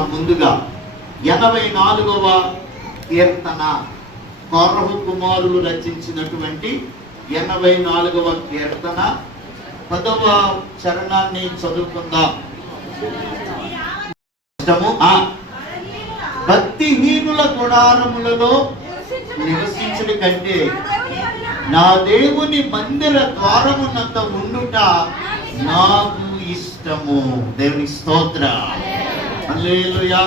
చదువుకుందాం. ముందుగా 84వ కీర్తన, కోరహు కుమారులు రచించినటువంటి 84వ కీర్తన 10వ చరణాన్ని చదువుకుందాం. భక్తిహీనుల గుడారములలో నివసించుట కంటే నా దేవుని మందిర ద్వారమునంత ఉండుట నాకు ఇష్టము. దేవుని స్తోత్ర. హల్లెలూయా.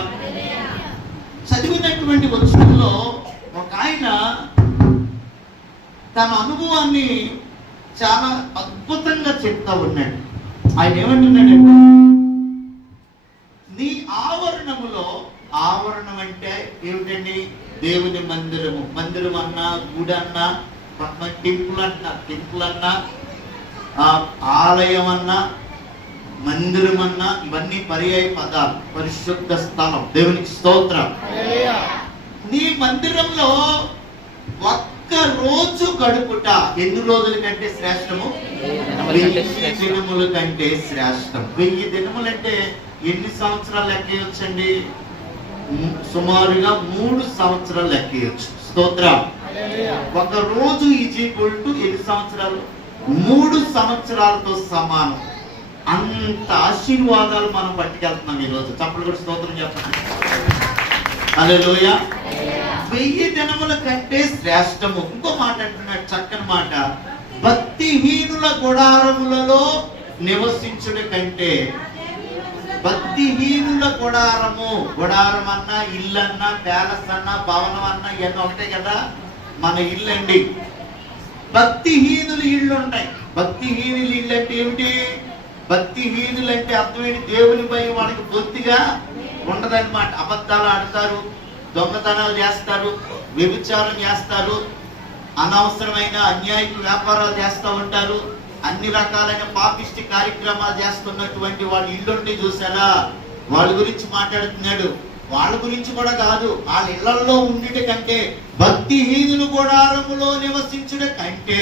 చదివినటువంటి వచనంలో ఒక ఆయన తన అనుభవాన్ని చాలా అద్భుతంగా చెప్తా ఉన్నాడు. ఆయన ఏమంటున్నాడంటే, నీ ఆవరణములో, ఆవరణం అంటే ఏమిటండి? దేవుని మందిరము. మందిరం అన్నా, గుడి అన్నా, టెంపుల్ అన్నా, ఆలయం అన్నా, మందిరం అన్నా, ఇవన్నీ పర్యాయ పదాలు. పరిశుద్ధ స్థలం. దేవునికి స్తోత్రం. నీ మందిరంలో ఒక్క రోజు గడుపుట ఎన్ని రోజుల కంటే శ్రేష్టము? 1000 దినముల కంటే శ్రేష్టం. 1000 దినములంటే ఎన్ని సంవత్సరాలు లెక్కేయొచ్చండి? సుమారుగా 3 సంవత్సరాలు లెక్కేయొచ్చు. స్తోత్రం. ఒక రోజు ఈజ్ ఈక్వల్ టు ఎన్ని సంవత్సరాలు? 3 సంవత్సరాలతో సమానం. అంత ఆశీర్వాదాలు మనం పట్టుకెళ్తున్నాం ఈరోజు. చప్పట్లు కూడా స్తోత్రం చెప్పండి. హల్లెలూయా. 1000 దినముల కంటే శ్రేష్టము. ఇంకో మాట అంటున్నాడు, చక్కని మాట. భక్తిహీనుల గుడారములలో నివసించుట కంటే, భక్తిహీనుల గుడారము, గుడారం అన్నా, ఇల్లు అన్నా, ప్యాలెస్ అన్నా, భవనం అన్నా, ఇవన్నీ ఒకటే కదా. మన ఇల్లు అండి. భక్తిహీనుల ఇళ్ళు ఉంటాయి. భక్తిహీనుల ఇల్లు అంటే ఏమిటి? భక్తిహీనులు అంటే అర్థం ఏంటి? దేవుని భయం వాళ్ళకి బొత్తిగా ఉండదన్నమాట. అబద్ధాలు ఆడతారు, దొంగతనాలు చేస్తారు, వ్యభిచారం చేస్తారు, అనవసరమైన అన్యాయపు వ్యాపారాలు చేస్తూ ఉంటారు, అన్ని రకాలైన పాపిష్టి కార్యక్రమాలు చేస్తున్నటువంటి వాళ్ళ ఇల్లుండి చూసారా? వాళ్ళ గురించి మాట్లాడుతున్నాడు. వాళ్ళ గురించి కూడా కాదు, వాళ్ళ ఇళ్లలో ఉండుట కంటే, భక్తిహీనులు గుడారములో నివసించుట కంటే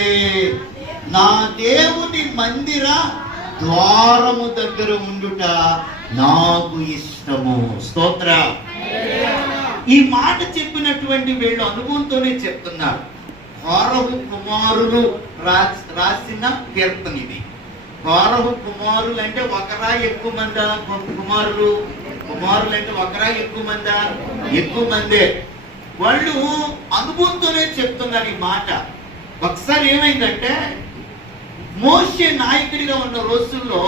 నా దేవుని మందిర ద్వారము దగ్గర ఉండుట నాకు ఇష్టము. స్తోత్ర. ఈ మాట చెప్పినటువంటి వీళ్ళు అనుభవంతోనే చెప్తున్నారు. కోరహు కుమారులు రాసిన కీర్తన ఇది. కోరహు కుమారులు అంటే ఒకరా ఎక్కువ మందా? కుమారులు అంటే ఒకరా ఎక్కువ మందా? ఎక్కువ మందే. వాళ్ళు అనుభవంతోనే చెప్తున్నారు ఈ మాట. ఒకసారి ఏమైందంటే, మోషే నాయకుడిగా ఉన్న రోజుల్లో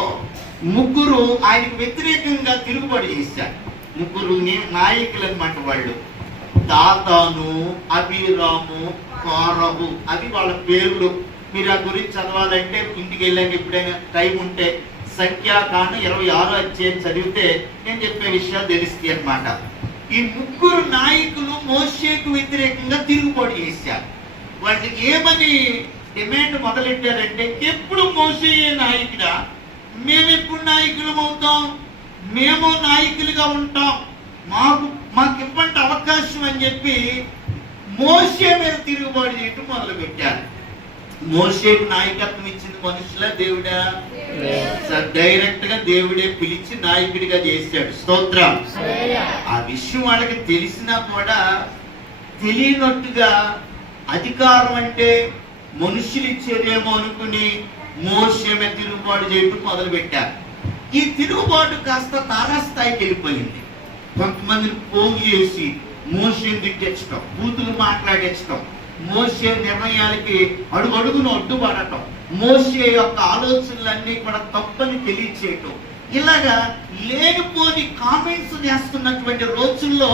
3 ఆయనకు వ్యతిరేకంగా తిరుగుబాటు చేశారు. 3 నాయకులు అన్నమాట వాళ్ళు. దాతాను, అబీరాము, కోరహు, అది వాళ్ళ పేర్లు. మీరు ఆ గురించి చదవాలంటే ఇంటికి వెళ్ళాక ఎప్పుడైనా టైం ఉంటే సంఖ్యాకాండం 26వ అధ్యాయం చదివితే నేను చెప్పే విషయాలు తెలుస్తాయి అన్నమాట. ఈ 3 నాయకులు మోషేకు వ్యతిరేకంగా తిరుగుబాటు చేశారు. వాళ్ళకి ఏమని డిమాండ్ మొదలెట్టారంటే, ఎప్పుడు మోషే నాయకుడా, మేమెప్పుడు నాయకులం అవుతాం, మేము నాయకులుగా ఉంటాం, మాకు ఇవ్వండి అవకాశం అని చెప్పి మోషే మీద తిరుగుబాటు చేయటం మొదలు పెట్టారు. మోషేకు నాయకత్వం ఇచ్చింది మనుషుల, దేవుడా? డైరెక్ట్ గా దేవుడే పిలిచి నాయకుడిగా చేశాడు. స్తోత్రం. ఆ విషయం వాళ్ళకి తెలిసినా కూడా తెలియనట్టుగా అధికారం అంటే మనుషులు ఇచ్చేదేమో అనుకుని మోషే మీద తిరుగుబాటు చేయటం మొదలు పెట్టారు. ఈ తిరుగుబాటు కాస్త తారాస్థాయికి వెళ్ళిపోయింది. కొంతమందిని పోగు చేసి మోషేని తిట్టించటం, బూతులు మాట్లాడించటం, మోషే నిర్ణయాలకి అడుగడుగును అడ్డుపడటం, మోషే యొక్క ఆలోచనలన్నీ కూడా తప్పని తెలియచేయటం, ఇలాగా లేనిపోని కామెంట్స్ చేస్తున్నటువంటి రోజుల్లో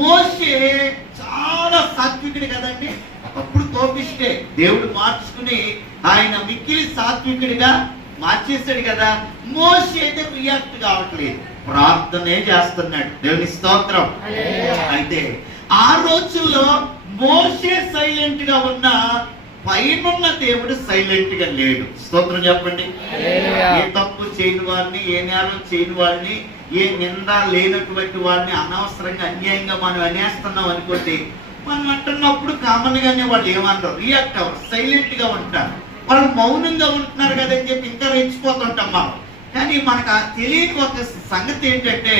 మోషే చాలా సాత్వికుడు కదండి. ఒకప్పుడు కోపిష్టే, దేవుడు మార్చుకుని ఆయన మిక్కిలి సాత్వికుడిగా మార్చేశాడు కదా. మోషే అయితే రియాక్ట్ కావట్లేదు, ప్రార్థనే చేస్తున్నాడు. దేవుని స్తోత్రం. అయితే ఆ రోజుల్లో మోషే సైలెంట్ గా ఉన్న, పైనున్న దేవుడు సైలెంట్ గా లేడు. స్తోత్రం చెప్పండి. ఏ తప్పు చేయని వారిని, ఏ నేరం చేయని వారిని, ఏ నింద లేనటువంటి వారిని అనవసరంగా అన్యాయంగా మనం అనేస్తున్నాం అనుకోండి, మనం అంటున్నప్పుడు కామన్ గానే వాళ్ళు ఏమన్నారు? రియాక్ట్ అవ్వరు, సైలెంట్ గా ఉంటారు. వాళ్ళు మౌనంగా ఉంటున్నారు కదని చెప్పి ఇంకా రెచ్చిపోతుంటాం మనం. కానీ మనకు తెలియని ఒక సంగతి ఏంటంటే,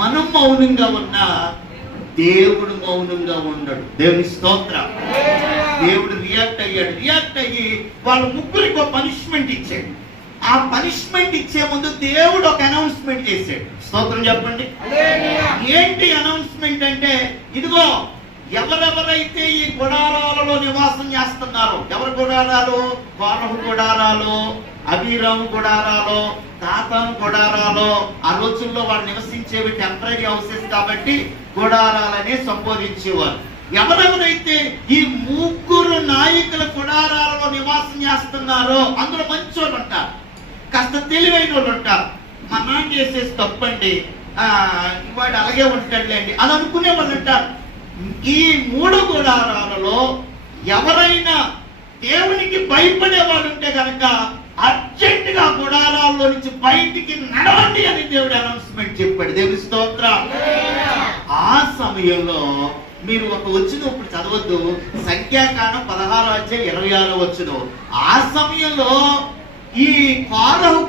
మనం మౌనంగా ఉన్నా దేవుడు మౌనంగా ఉండడు. దేవుని స్తోత్రం. దేవుడు రియాక్ట్ అయ్యి వాళ్ళ ముగ్గురికి ఒక పనిష్మెంట్ ఇచ్చాడు. ఆ పనిష్మెంట్ ఇచ్చే ముందు దేవుడు ఒక అనౌన్స్మెంట్ చేశాడు. స్తోత్రం చెప్పండి. ఏంటి అనౌన్స్మెంట్ అంటే, ఇదిగో ఎవరెవరైతే ఈ గుడారాలలో నివాసం చేస్తున్నారో, ఎవరి గుడారాలు? కోరహు గుడారాలు, అబీరాము గుడారాలు, తాతాను గుడారాలు. ఆ రోజుల్లో వాళ్ళు నివసించేవి టెంపరీ హౌసెస్ కాబట్టి గుడారాలనే సంబోధించేవారు. ఎవరెవరైతే ఈ ముగ్గురు నాయకుల గుడారాలలో నివాసం చేస్తున్నారో అందులో మంచి వాళ్ళు ఉంటారు, కాస్త తెలివైన వాళ్ళు ఉంటారు. మా నాన్న చేసేసి తప్పండి, వాడు అలాగే ఉంటాడులేండి అని అనుకునే వాళ్ళు ఉంటారు. ఈ మూడు గుడారాలలో ఎవరైనా దేవునికి భయపడే వాళ్ళు ఉంటే కనుక అర్జెంట్ గా గుడారాల్లో నుంచి బయటికి నడవండి అని దేవుడు అనౌన్స్మెంట్ చెప్పాడు. దేవుని స్తోత్రం. ఆ సమయంలో మీరు ఒక వచ్చిన ఇప్పుడు చదవద్దు, సంఖ్యాకాండం 16:26 ఆ సమయంలో ఈ కోరహు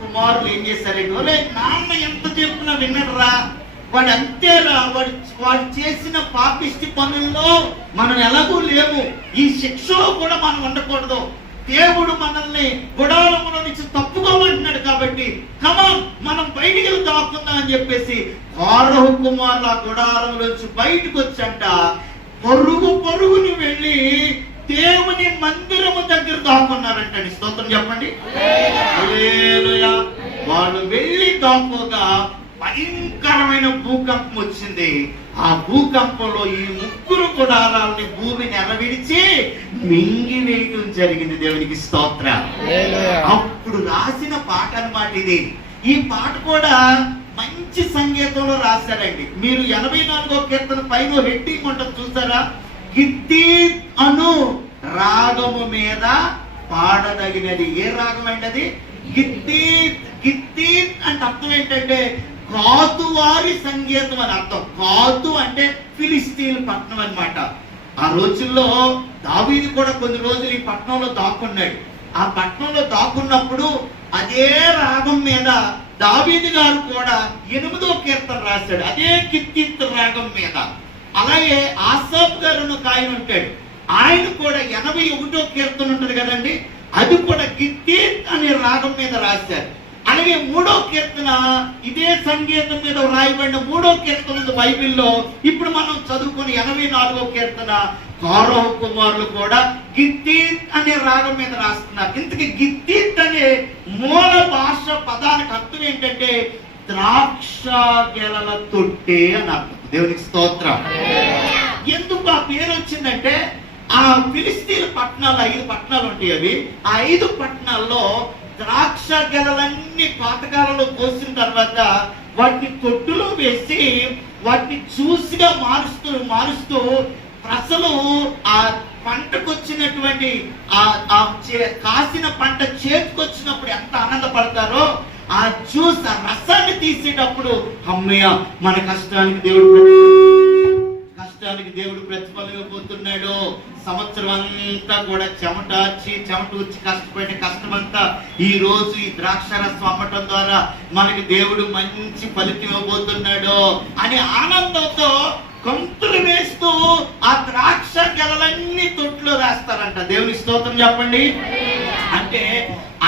కుమారులు ఏం చేశారంటే, నాన్న ఎంత చెప్పినా వినడరా, వాడు అంతేరా, వాడు చేసిన పాపిష్టి పనుల్లో మనం ఎలాగూ లేము, ఈ శిక్షలో కూడా మనం ఉండకూడదు, దేవుడు మనల్ని గుడారములో నుంచి తప్పుకోమంటున్నాడు కాబట్టి కమాన్ మనం బయటికి వెళ్ళి దాక్కుందాం అని చెప్పేసి కోరహు కుమారులు ఆ గుడారంలోంచి బయటకు వచ్చంట పరుగుని వెళ్ళి దేవుని మందిరము దగ్గర దాక్కున్నారంటండి. స్తోత్రం చెప్పండి. హల్లెలూయా. వాళ్ళు వెళ్ళి దాక్కోగా భయంకరమైన భూకంపం వచ్చింది. ఆ భూకంపంలో ఈ ముగ్గురు గుడారాలని భూమి నెరవిడిచి మింగివేయటం జరిగింది. దేవునికి స్తోత్రం. అప్పుడు రాసిన పాట అన్నమాట ఇది. ఈ పాట కూడా మంచి సంగీతంలో రాశారండి. మీరు 84వ కీర్తన పైన హెడ్డింగ్ ఉంటుంది చూసారా, గిత్తీత్ అను రాగము మీద పాడదగినది. ఏ రాగం అంటే అది గిత్తీత్. గిత్తీత్ అంటే అర్థం ఏంటంటే గాతువారి సంగీతం అని అర్థం. గాతు అంటే ఫిలిస్తీన్ పట్టణం అన్నమాట. ఆ రోజుల్లో దావీదు కూడా కొన్ని రోజులు ఈ పట్టణంలో దాక్కున్నాడు. ఆ పట్టణంలో దాక్కున్నప్పుడు అదే రాగం మీద దావీదు గారు కూడా 8వ కీర్తన రాశాడు, అదే గిత్తీత్ రాగం మీద. అలాగే ఆసాఫ్ గారు ఒక ఆయన ఉంటాడు, ఆయన కూడా 81వ కీర్తన ఉంటుంది కదండి, అది కూడా గిత్తీత్ అనే రాగం మీద రాశారు. అలాగే 3వ కీర్తన ఇదే సంగీతం మీద రాయబడిన 3వ కీర్తన ఉంది బైబిల్లో. ఇప్పుడు మనం చదువుకుని 84వ కీర్తన కోరహు కుమారులు కూడా గిత్తీత్ అనే రాగం మీద రాస్తున్నారు. ఇంతకీ గిత్తీత్ అనే మూల భాష పదానికి అర్థం ఏంటంటే ద్రాక్ష గెలల తొట్టె అని అర్థం. దేవునికి స్తోత్రం. ఎందుకు ఆ పేరు వచ్చిందంటే ఆ ఫిలిస్తీన్ పట్టణాలు 5 పట్టణాలు ఉంటాయి. అవి ఆ 5 పట్టణాల్లో ద్రాక్ష గెలలన్నీ పాతకాలంలో కోసిన తర్వాత వాటిని తొట్టులో వేసి వాటిని జ్యూస్గా మారుస్తూ ప్రజలు ఆ పంటకు వచ్చినటువంటి కాసిన పంట చేతికొచ్చినప్పుడు ఎంత ఆనందపడతారో, ఆ జ్యూస్ ఆ రసాన్ని తీసేటప్పుడు అమ్మయ్య మన కష్టానికి దేవుడు ప్రతిఫలం ఇవ్వబోతున్నాడు. సంవత్సరం అంతా కూడా చెమట వచ్చి కష్టపడిన కష్టమంతా ఈ రోజు ఈ ద్రాక్షరసం అమ్మటం ద్వారా మనకి దేవుడు మంచి ఫలితం ఇవ్వబోతున్నాడు అని ఆనందంతో గొంతులు వేస్తూ ఆ ద్రాక్ష గెలలన్నీ తొట్టులో వేస్తారంట. దేవుని స్తోత్రం చెప్పండి. అంటే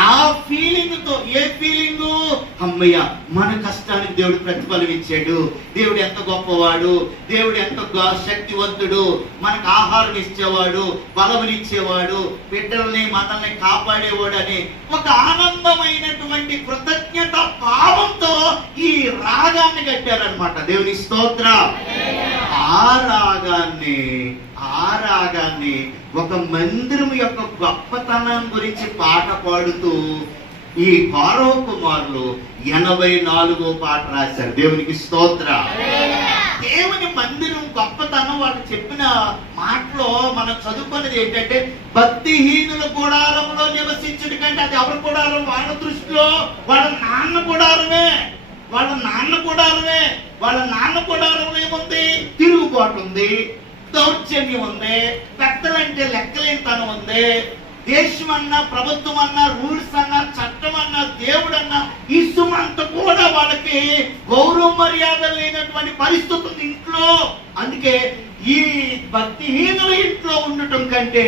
ఆ ఫీలింగ్ తో, ఏ ఫీలింగ్, అమ్మయ్య మన కష్టానికి దేవుడు ప్రతిఫలం ఇచ్చాడు, దేవుడు ఎంత గొప్పవాడు, దేవుడు ఎంత శక్తివంతుడు, మనకు ఆహారం ఇచ్చేవాడు, బలమునిచ్చేవాడు, బిడ్డల్ని మనల్ని కాపాడేవాడు అని ఒక ఆనందమైనటువంటి కృతజ్ఞత భావంతో ఈ రాగాన్ని కట్టారనమాట. దేవుని స్తోత్రం. ఆ రాగాన్ని ఒక మందిరం యొక్క గొప్పతనం గురించి పాట పాడుతూ ఈ కోరహు కుమారులు 84వ పాట రాశారు. దేవునికి స్తోత్రం. దేవుని మందిరం గొప్పతనం వాళ్ళు చెప్పిన మాటలో మనం చదువుకున్నది ఏంటంటే భక్తిహీనుల గుడారంలో నివసించడం కంటే అది ఎవరి గుడారం? వాళ్ళ దృష్టిలో వాళ్ళ నాన్న గుడారమే. వాళ్ళ నాన్న గుడారంలో ఏముంది? తిరుగుబాటు ఉంది, దౌర్జన్యం ఉంది, పెద్దలంటే లెక్కలేనితనం ఉంది, దేశం అన్నా, ప్రభుత్వం అన్నా, రూల్స్ అన్నా, చట్టం అన్నా, దేవుడు అన్నా, ఈ సుమంత కూడా వాళ్ళకి గౌరవ మర్యాద లేనటువంటి పరిస్థితి ఉంది ఇంట్లో. అందుకే ఈ భక్తిహీనుల ఇంట్లో ఉండటం కంటే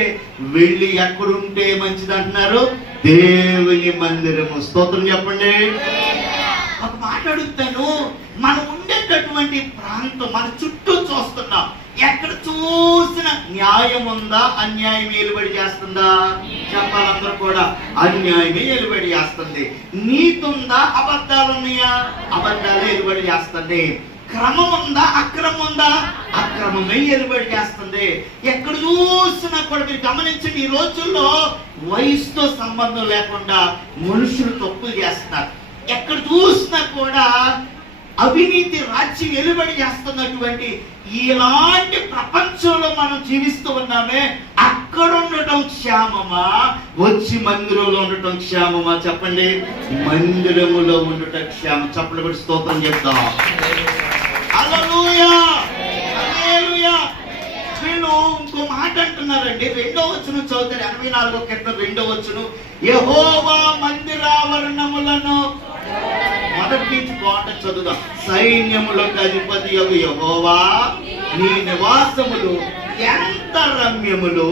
వెళ్ళి ఎక్కడుంటే మంచిది అంటున్నారు, దేవుని మందిరము. స్తోత్రం చెప్పండి. ఒక మాట అడుగుతాను, మనం ఉండేటటువంటి ప్రాంతం, మన చుట్టూ చూస్తున్నాం, ఎక్కడ చూసిన న్యాయం ఉందా, అన్యాయం ఏలుబడి చేస్తుందా? చెప్పాలందరూ కూడా అన్యాయమే ఏలుబడి చేస్తుంది. నీతి ఉందా, అబద్ధాలు ఉన్నాయా? అబద్ధాలు ఏలుబడి చేస్తుంది. క్రమం ఉందా, అక్రమం ఉందా? అక్రమమే ఏలుబడి చేస్తుంది. ఎక్కడ చూసినా కూడా మీరు గమనించండి, ఈ రోజుల్లో వయసుతో సంబంధం లేకుండా మనుషులు తప్పులు చేస్తున్నారు. ఎక్కడ చూసినా కూడా అవినీతి రాజ్యం వెలుబడి చేస్తున్నటువంటి ఇలాంటి ప్రపంచంలో మనం జీవిస్తూ ఉన్నామే. అక్కడ ఉండటం క్షేమమా, వచ్చి మందిరంలో ఉండటం క్షేమమా? చెప్పండి. మందిరములో ఉండటం క్షేమం. చెప్పండి, కూడా స్తోత్రం చెప్తాం. హల్లెలూయా, హల్లెలూయా. వీళ్ళు ఇంకో మాట అంటున్నారండి. 2వ వచనం చదువుతారు, 84వ కీర్తన 2వ వచనం. యెహోవా మందిరావరణములను, మొదటి నుంచి బాగుంటుంది చదువుదాం. సైన్యములకు అధిపతి యెహోవా, నీ నివాసములు ఎంత రమ్యములు.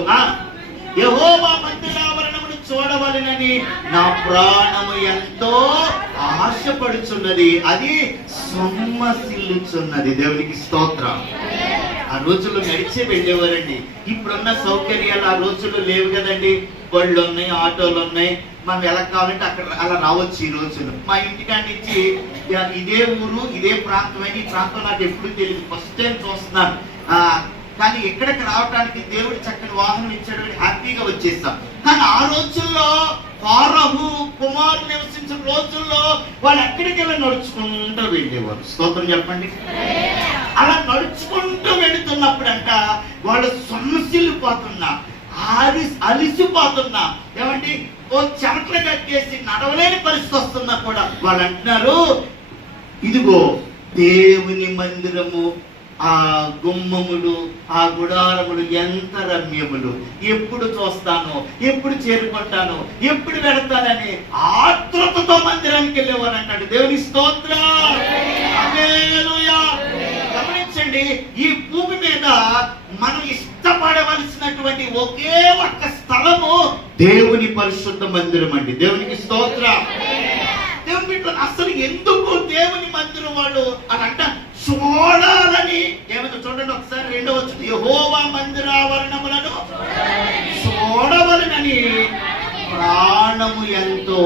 యెహోవా మందిరావరణమును చూడవలెనని నా ప్రాణము ఎంతో ఆశపడుచున్నది, అది సొమ్మసిల్లుచున్నది. దేవునికి స్తోత్రం. ఆ రోజుల్లో నడిచే వెళ్ళేవారండి. ఇప్పుడున్న సౌకర్యాలు ఆ రోజుల్లో లేవు కదండి. బళ్ళు ఉన్నాయి, ఆటోలు ఉన్నాయి, మనం ఎలా కావాలంటే అక్కడ అలా రావచ్చు. ఈ రోజుల్లో మా ఇంటికాడి నుంచి ఇదే ఊరు, ఇదే ప్రాంతమైన, ఈ ప్రాంతం నాకు ఎప్పుడు తెలియదు, ఫస్ట్ టైం చూస్తున్నాను. కానీ ఎక్కడికి రావడానికి దేవుడు చక్కని వాహనం ఇచ్చాడు, హ్యాపీగా వచ్చేస్తాం. కానీ ఆ రోజుల్లో ఫారహు కుమారులు నివసించిన రోజుల్లో వాళ్ళు ఎక్కడికి వెళ్ళి నడుచుకుంటూ వెళ్ళేవారు. స్తోత్రం చెప్పండి. అలా నడుచుకుంటూ వెళుతున్నప్పుడంట వాళ్ళు సొమ్మసిల్లిపోతున్నా, అలిసిపోతున్నా, ఏమంటే ఓ చెమటలు కట్టేసి నడవలేని పరిస్థితి వస్తున్నా కూడా వాళ్ళు అంటున్నారు, ఇదిగో దేవుని మందిరము, ఆ గుమ్మములు, ఆ గుడారములు ఎంత రమ్యములు, ఎప్పుడు చూస్తాను, ఎప్పుడు చేరుకుంటాను, ఎప్పుడు వెళతానని ఆతృతతో మందిరానికి వెళ్ళేవారు అంటాడు. దేవుని స్తోత్రం. హల్లెలూయా. గమనించండి, ఈ భూమి మీద మనం ఇష్టపడవలసినటువంటి ఒకే ఒక్క స్థలము దేవుని పరిశుద్ధ మందిరం అండి. దేవునికి స్తోత్రం. దేవుని బిడ్డలు, అసలు ఎందుకు దేవుని మందిరం వాళ్ళు అని అంట చూడాలని, ఏమైనా చూడండి ఒకసారి 2వ వచనం. యెహోవా మందిరావరణములను చూడవలెనని ప్రాణము ఎంతో.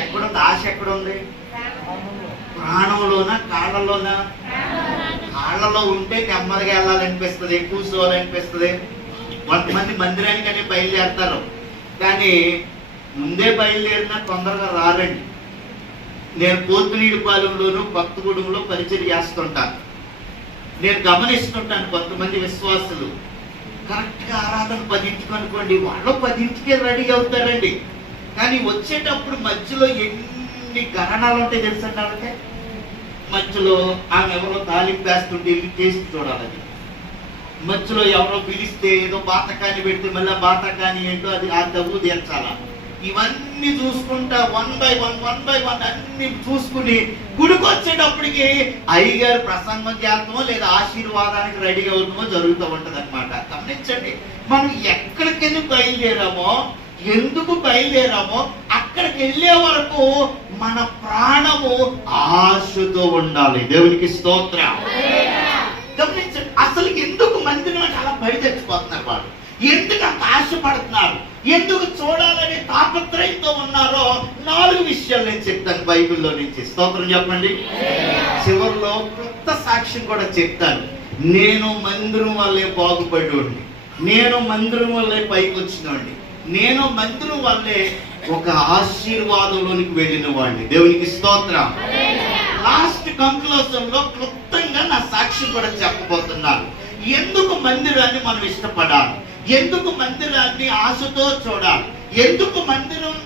ఎక్కడుంది ఆశ? ఎక్కడుంది? ప్రాణంలోనా, కాళ్ళలోనా? కాళ్ళలో ఉంటే నెమ్మదిగా వెళ్ళాలనిపిస్తుంది, కూర్చోవాలనిపిస్తుంది. కొంతమంది మందిరానికని బయలుదేరతారు, కానీ ముందే బయలుదేరినా తొందరగా రారండి. నేను పోతునీడిపాలెంలోను భక్తగూడెంలో పరిచయం చేస్తుంటాను. నేను గమనిస్తుంటాను, కొంతమంది విశ్వాసులు కరెక్ట్గా ఆరాధన 10ంటికి అనుకోండి, వాళ్ళు 10ంటికే రెడీ అవుతారండి. కానీ వచ్చేటప్పుడు మధ్యలో ఎన్ని గణనాలు ఉంటాయి తెలుసండి వాళ్ళకి. మధ్యలో ఆమె ఎవరో తాలింపు వేస్తుంటే వెళ్ళి టేస్ట్ చూడాలని, మధ్యలో ఎవరో పిలిస్తే ఏదో బాతకాని పెడితే మళ్ళీ బాతకాని ఏంటో అది ఆ తగ్గు తీర్చాలా. ఇవన్నీ చూసుకుంటా 1 by 1 అన్ని చూసుకుని గుడికి వచ్చేటప్పటికి అయ్యగారు ప్రసంగం చేస్తామో లేదా ఆశీర్వాదానికి రెడీగా అవుతామో జరుగుతూ ఉంటది అనమాట. గమనించండి, మనం ఎక్కడికెళ్ళి బయలుదేరామో, ఎందుకు బయలుదేరామో అక్కడికి వెళ్ళే వరకు మన ప్రాణము ఆశతో ఉండాలి. దేవునికి స్తోత్రం. గమనించండి, అసలు ఎందుకు మందిరం అలా బయట తెచ్చిపోతున్నారు వాళ్ళు? ఎందుకు అంత ఆశపడుతున్నారు? ఎందుకు చూడాలని తాపత్రయంతో ఉన్నారో 4 విషయాలు నేను చెప్తాను బైబిల్లో నుంచి. స్తోత్రం చెప్పండి. చివరిలో కొత్త సాక్ష్యం కూడా చెప్తాను. నేను మందిరం వల్లే బాగుపడేవాడిని, నేను మందిరం వల్లే పైకి వచ్చినవాడిని, నేను మందిరం వల్లే ఒక ఆశీర్వాదంలోనికి వెళ్ళిన వాడిని. దేవునికి స్తోత్రం. లాస్ట్ కంక్లూజన్ లో క్లుప్తంగా నా సాక్ష్యం కూడా చెప్పబోతున్నాను. ఎందుకు మందిరాన్ని మనం ఇష్టపడాలి, ఎందుకు మందిరాన్ని ఆశతో చూడాలి, ఎందుకు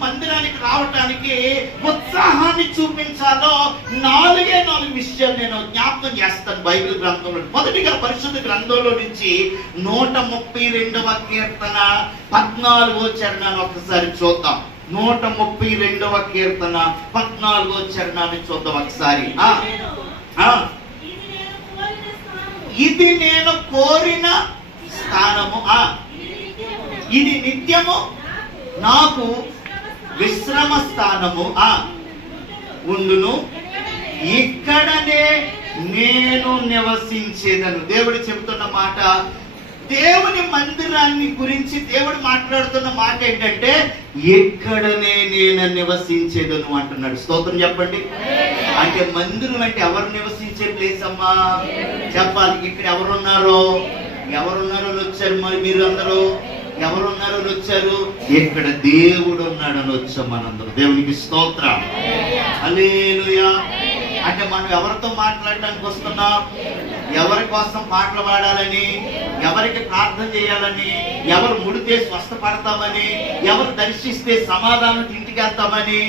మందిరానికి రావటానికి ఉత్సాహాన్ని చూపించాలో 4 విషయాలు నేను జ్ఞాపకం చేస్తాను బైబిల్ గ్రంథంలో. మొదటిగా పరిశుద్ధ గ్రంథంలో నుంచి 132వ కీర్తన 14వ చరణాన్ని ఒకసారి చూద్దాం. 132వ కీర్తన 14వ చరణాన్ని చూద్దాం ఒకసారి. ఇది నేను కోరిన స్థానము, ఇది నిత్యము నాకు విశ్రమ స్థానము ఉండును, ఇక్కడనే నేను నివసించేదను. దేవుడు చెబుతున్న మాట, దేవుని మందిరాన్ని గురించి దేవుడు మాట్లాడుతున్న మాట ఏంటంటే ఎక్కడనే నేను నివసించేదను అంటున్నాడు. స్తోత్రం చెప్పండి. అంటే మందిరం అంటే ఎవరు నివసించే ప్లేస్ అమ్మా చెప్పాలి. ఇక్కడ ఎవరున్నారో వచ్చారు, మరి మీరు అందరూ ఎవరున్నారో వచ్చారు, ఇక్కడ దేవుడు ఉన్నాడని వచ్చాం మనందరూ. దేవునికి స్తోత్రం, హల్లెలూయా. అంటే మనం ఎవరితో మాట్లాడటానికి వస్తున్నాం? ఎవరి కోసం పాటలు పాడాలని, ఎవరికి ప్రార్థన చేయాలని, ఎవరు ముడితే స్వస్థపడతామని, ఎవరు దర్శిస్తే సమాధానం ఇంటికి వెళ్తామని,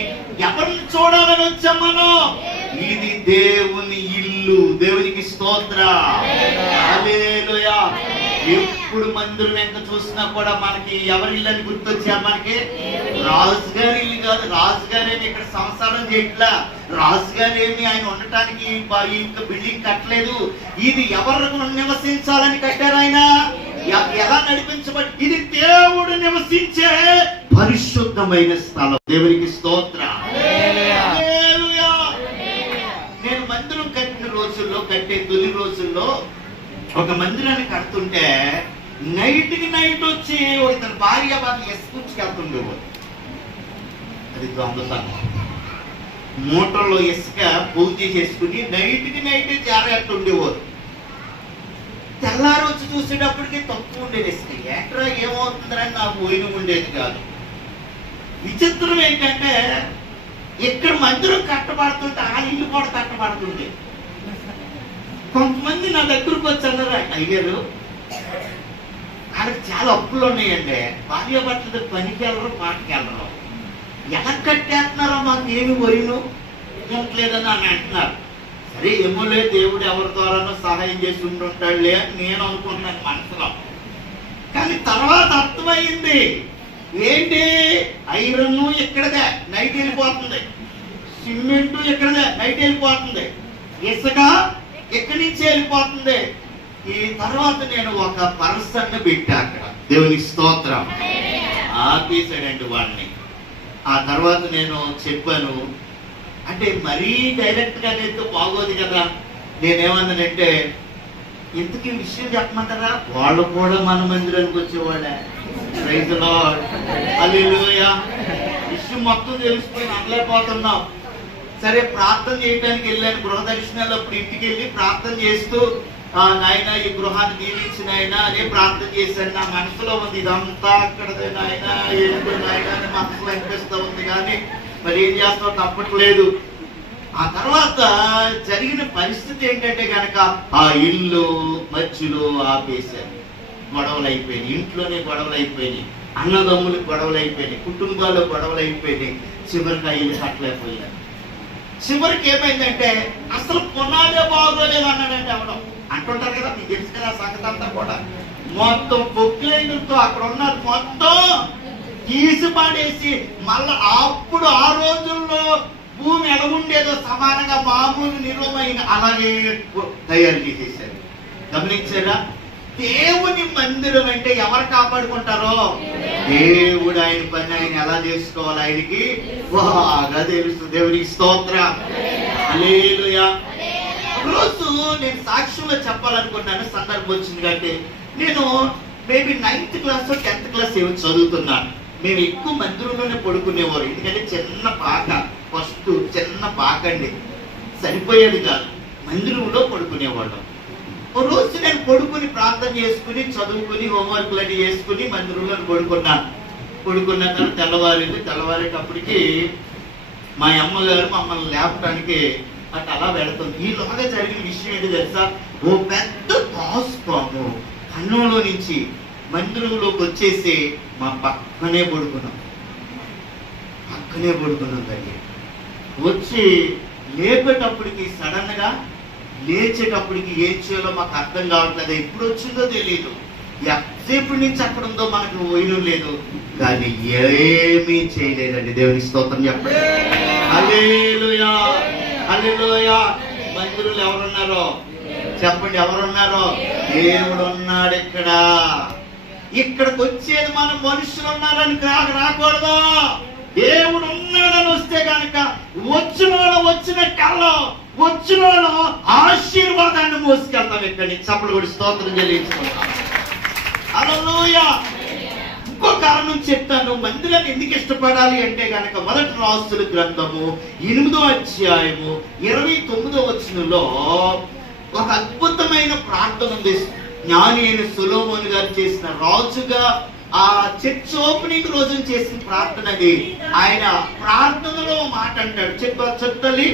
ఎవరిని చూడాలని వచ్చాం మనం. ఇది దేవుని ఇల్లు. దేవునికి స్తోత్రం, హల్లెలూయా. ఎప్పుడు మందిరం వెంట చూసినా కూడా మనకి ఎవరి ఇల్లని గుర్తొచ్చారు? మనకి రాజుగారి ఇల్లు కాదు. రాజుగారేమి ఇక్కడ సంసారం చేయట్లా, రాజుగారేమి ఆయన ఉండటానికి ఇంకా బిల్డింగ్ కట్టలేదు. ఇది ఎవరు నివసించాలని కట్టారు? ఆయన ఎలా నడిపించబడి, ఇది దేవుడు నివసించే పరిశుద్ధమైన స్థలం. దేవునికి స్తోత్రం. నేను మందిరం కట్టే తొలి రోజుల్లో ఒక మందిరాన్ని కడుతుంటే నైట్కి నైట్ వచ్చి తన భార్య ఎసుకుంచుకెళ్తుండేవాడు. అది దొంగతనం. మూటల్లో ఇసుక పూజ చేసుకుని నైట్కి నైట్ జారేస్తుండేవారు. తెల్లారి వచ్చి చూసేటప్పటికి తక్కువ ఉండేది ఇసుక. ఎట్రా ఏమవుతుందని నాకు పోయిన ఉండేది కాదు. విచిత్రం ఏంటంటే ఇక్కడ మందిరం కట్టబడుతుంటే ఆ ఇల్లు కూడా కట్టబడుతుంది. కొంతమంది నా దగ్గరకు వచ్చారు, అయ్యారు వాళ్ళకి చాలా అప్పులు ఉన్నాయండి, భార్య భర్తలు పనికి వెళ్ళరు, పాటకి వెళ్ళరు, ఎలా కట్టేస్తున్నారో మాకు ఏమి పోయిను లేదని అని అంటున్నారు. సరే ఏమోలే, దేవుడు ఎవరి ద్వారానో సహాయం చేసి ఉంటుంటాడులే అని నేను అనుకుంటున్నాను మనసులో. కానీ తర్వాత అర్థమైంది ఏంటి, ఐరన్ ఇక్కడదే నైట్ వెళ్ళిపోతుంది, సిమెంటు ఇక్కడదే నైట్ వెళ్ళిపోతుంది, ఇసుక ఎక్కడి నుంచి వెళ్ళిపోతుంది. ఈ తర్వాత నేను ఒక పర్సన్ పెట్టా అక్కడ. దేవుని స్తోత్రం. ఆపేశాడండి వాడిని. ఆ తర్వాత నేను చెప్పాను, అంటే మరీ డైరెక్ట్ గా నేను బాగోదు కదా. నేనేమన్నానంటే, ఇంతకీ విషయం చెప్పమంటారా, వాళ్ళు కూడా మన మందిరానికి వచ్చేవాడే. ప్రైజ్ ది లార్డ్, హల్లెలూయా. విషయం మొత్తం తెలిసిపోయి అనలేకపోతున్నాం. సరే ప్రార్థన చేయడానికి వెళ్ళాను గృహదర్శనాలు. అప్పుడు ఇంటికి వెళ్ళి ప్రార్థన చేస్తూ, నాయన ఈ గృహాన్ని దీవించిన ఆయన అనే ప్రార్థన చేశాను. నా మనసులో ఉంది ఇదంతా అక్కడదే నాయన, ఏంటో నాయన అని మనసులో అనిపిస్తూ ఉంది. కానీ మరి ఏం చేస్తావు, తప్పట్లేదు. ఆ తర్వాత జరిగిన పరిస్థితి ఏంటంటే కనుక ఆ ఇల్లు మధ్యలో ఆపేశారు. గొడవలు అయిపోయినాయి, ఇంట్లోనే గొడవలు అయిపోయినాయి, అన్నదమ్ములకు గొడవలు అయిపోయినాయి, కుటుంబాల్లో గొడవలు అయిపోయినాయి. చివరికి ఆ ఇల్లు కట్టలేకపోయారు. చివరికి ఏమైందంటే అసలు పునాదే బాగోలేదు అన్నాడంటే ఎవడో అంటుంటారు కదా, మీకు తెలుసు కదా సంగతి అంతా కూడా. మొత్తం పొక్లైన్లతో అక్కడ ఉన్నది మొత్తం తీసి పాడేసి మళ్ళా అప్పుడు ఆ రోజుల్లో భూమి ఎలా ఉండేదో సమానంగా మామూలు నిరుమైన అలాగే తయారు చేసేసారు. గమనించారా? దేవుని మందిరం అంటే ఎవరు కాపాడుకుంటారో దేవుడు ఆయన పని ఆయన ఎలా చేసుకోవాలి ఆయనకి బాగా తెలుసు. దేవునికి స్తోత్రం, హల్లెలూయా. రోజు నేను సాక్ష్యంగా చెప్పాలనుకున్నాను, సందర్భం వచ్చింది కాబట్టి. నేను maybe 9th class 10th class ఏమో చదువుతున్నాను. మేము ఎక్కువ మందిరంలోనే పడుకునేవారు. ఎందుకంటే చిన్న పాక, ఫస్ట్ చిన్న పాక అండి, సరిపోయేది కాదు. మందిరంలో పడుకునేవాళ్ళం. ఓ రోజు నేను పడుకుని ప్రార్థన చేసుకుని చదువుకుని హోంవర్క్లు అన్ని చేసుకుని మందిరంలో పడుకున్నాను. పడుకున్న తర్వాత తెల్లవారేటప్పటికి మా అమ్మగారు మమ్మల్ని లేపడానికి అటు అలా వెళుతుంది. ఈలోగా జరిగిన విషయం ఏంటి తెలుసా? ఓ పెద్ద తాసుపాము కన్నంలో నుంచి మందిరంలోకి వచ్చేసి మా పక్కనే పడుకున్నాం. పక్కనే పడుకున్నదండి. వచ్చి లేపేటప్పటికి సడన్గా లేచేటప్పటికి ఏం చేయాలో మాకు అర్థం కావట్లేదు. ఎప్పుడు వచ్చిందో తెలియదు, ఎంతసేపటి నుంచి అక్కడ ఉందో మనకు పోయిన లేదు, కానీ ఏమీ చేయలేదండి. దేవుని స్తోత్రం చెప్పండి. హల్లెలూయా, హల్లెలూయా. మందిరంలో ఎవరున్నారో చెప్పండి, ఎవరున్నారో? దేవుడు ఉన్నాడు. ఇక్కడికి వచ్చేది మనం మనుషులు ఉన్నారని రాకూడదు. దేవుడు ఉన్నాడని వస్తే కనుక వచ్చిన కళ్ళ వచ్చిన ఆశీర్వాదాన్ని మోసుకెళ్తాం. ఇక్కడి నుంచి చప్పుడు కూడా స్తోత్రం చెల్లించుకుంటాం. హల్లెలూయా. ఇంకో కారణం చెప్తాను, మందిరాన్ని ఎందుకు ఇష్టపడాలి అంటే కనుక మొదటి రాసుల గ్రంథము 8వ అధ్యాయము 29వ వచనంలో ఒక అద్భుతమైన ప్రార్థన ఉంది. జ్ఞాని అయిన సొలొమోను గారు చేసిన, రాజుగా ఆ చర్చ్ ఓపెనింగ్ రోజున చేసిన ప్రార్థన అది. ఆయన ప్రార్థనలో మాట అంటాడు, చెప్తలి,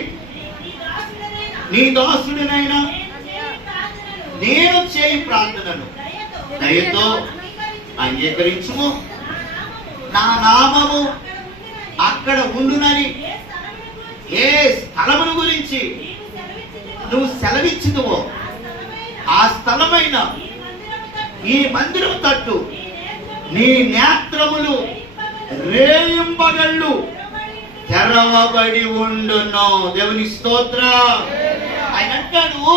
నీ దాసుడినైనా నేను చేయి ప్రార్థనను దయతో అంగీకరించుము, నా నామము అక్కడ ఉండునని ఏ స్థలమును గురించి నువ్వు సెలవిచ్చినవో ఆ స్థలమైన ఈ మందిరం తట్టు నీ నేత్రములు రేయింబగళ్ళు తెరవబడి ఉండును. దేవుని స్తోత్రం. ఆయన అంటాడు,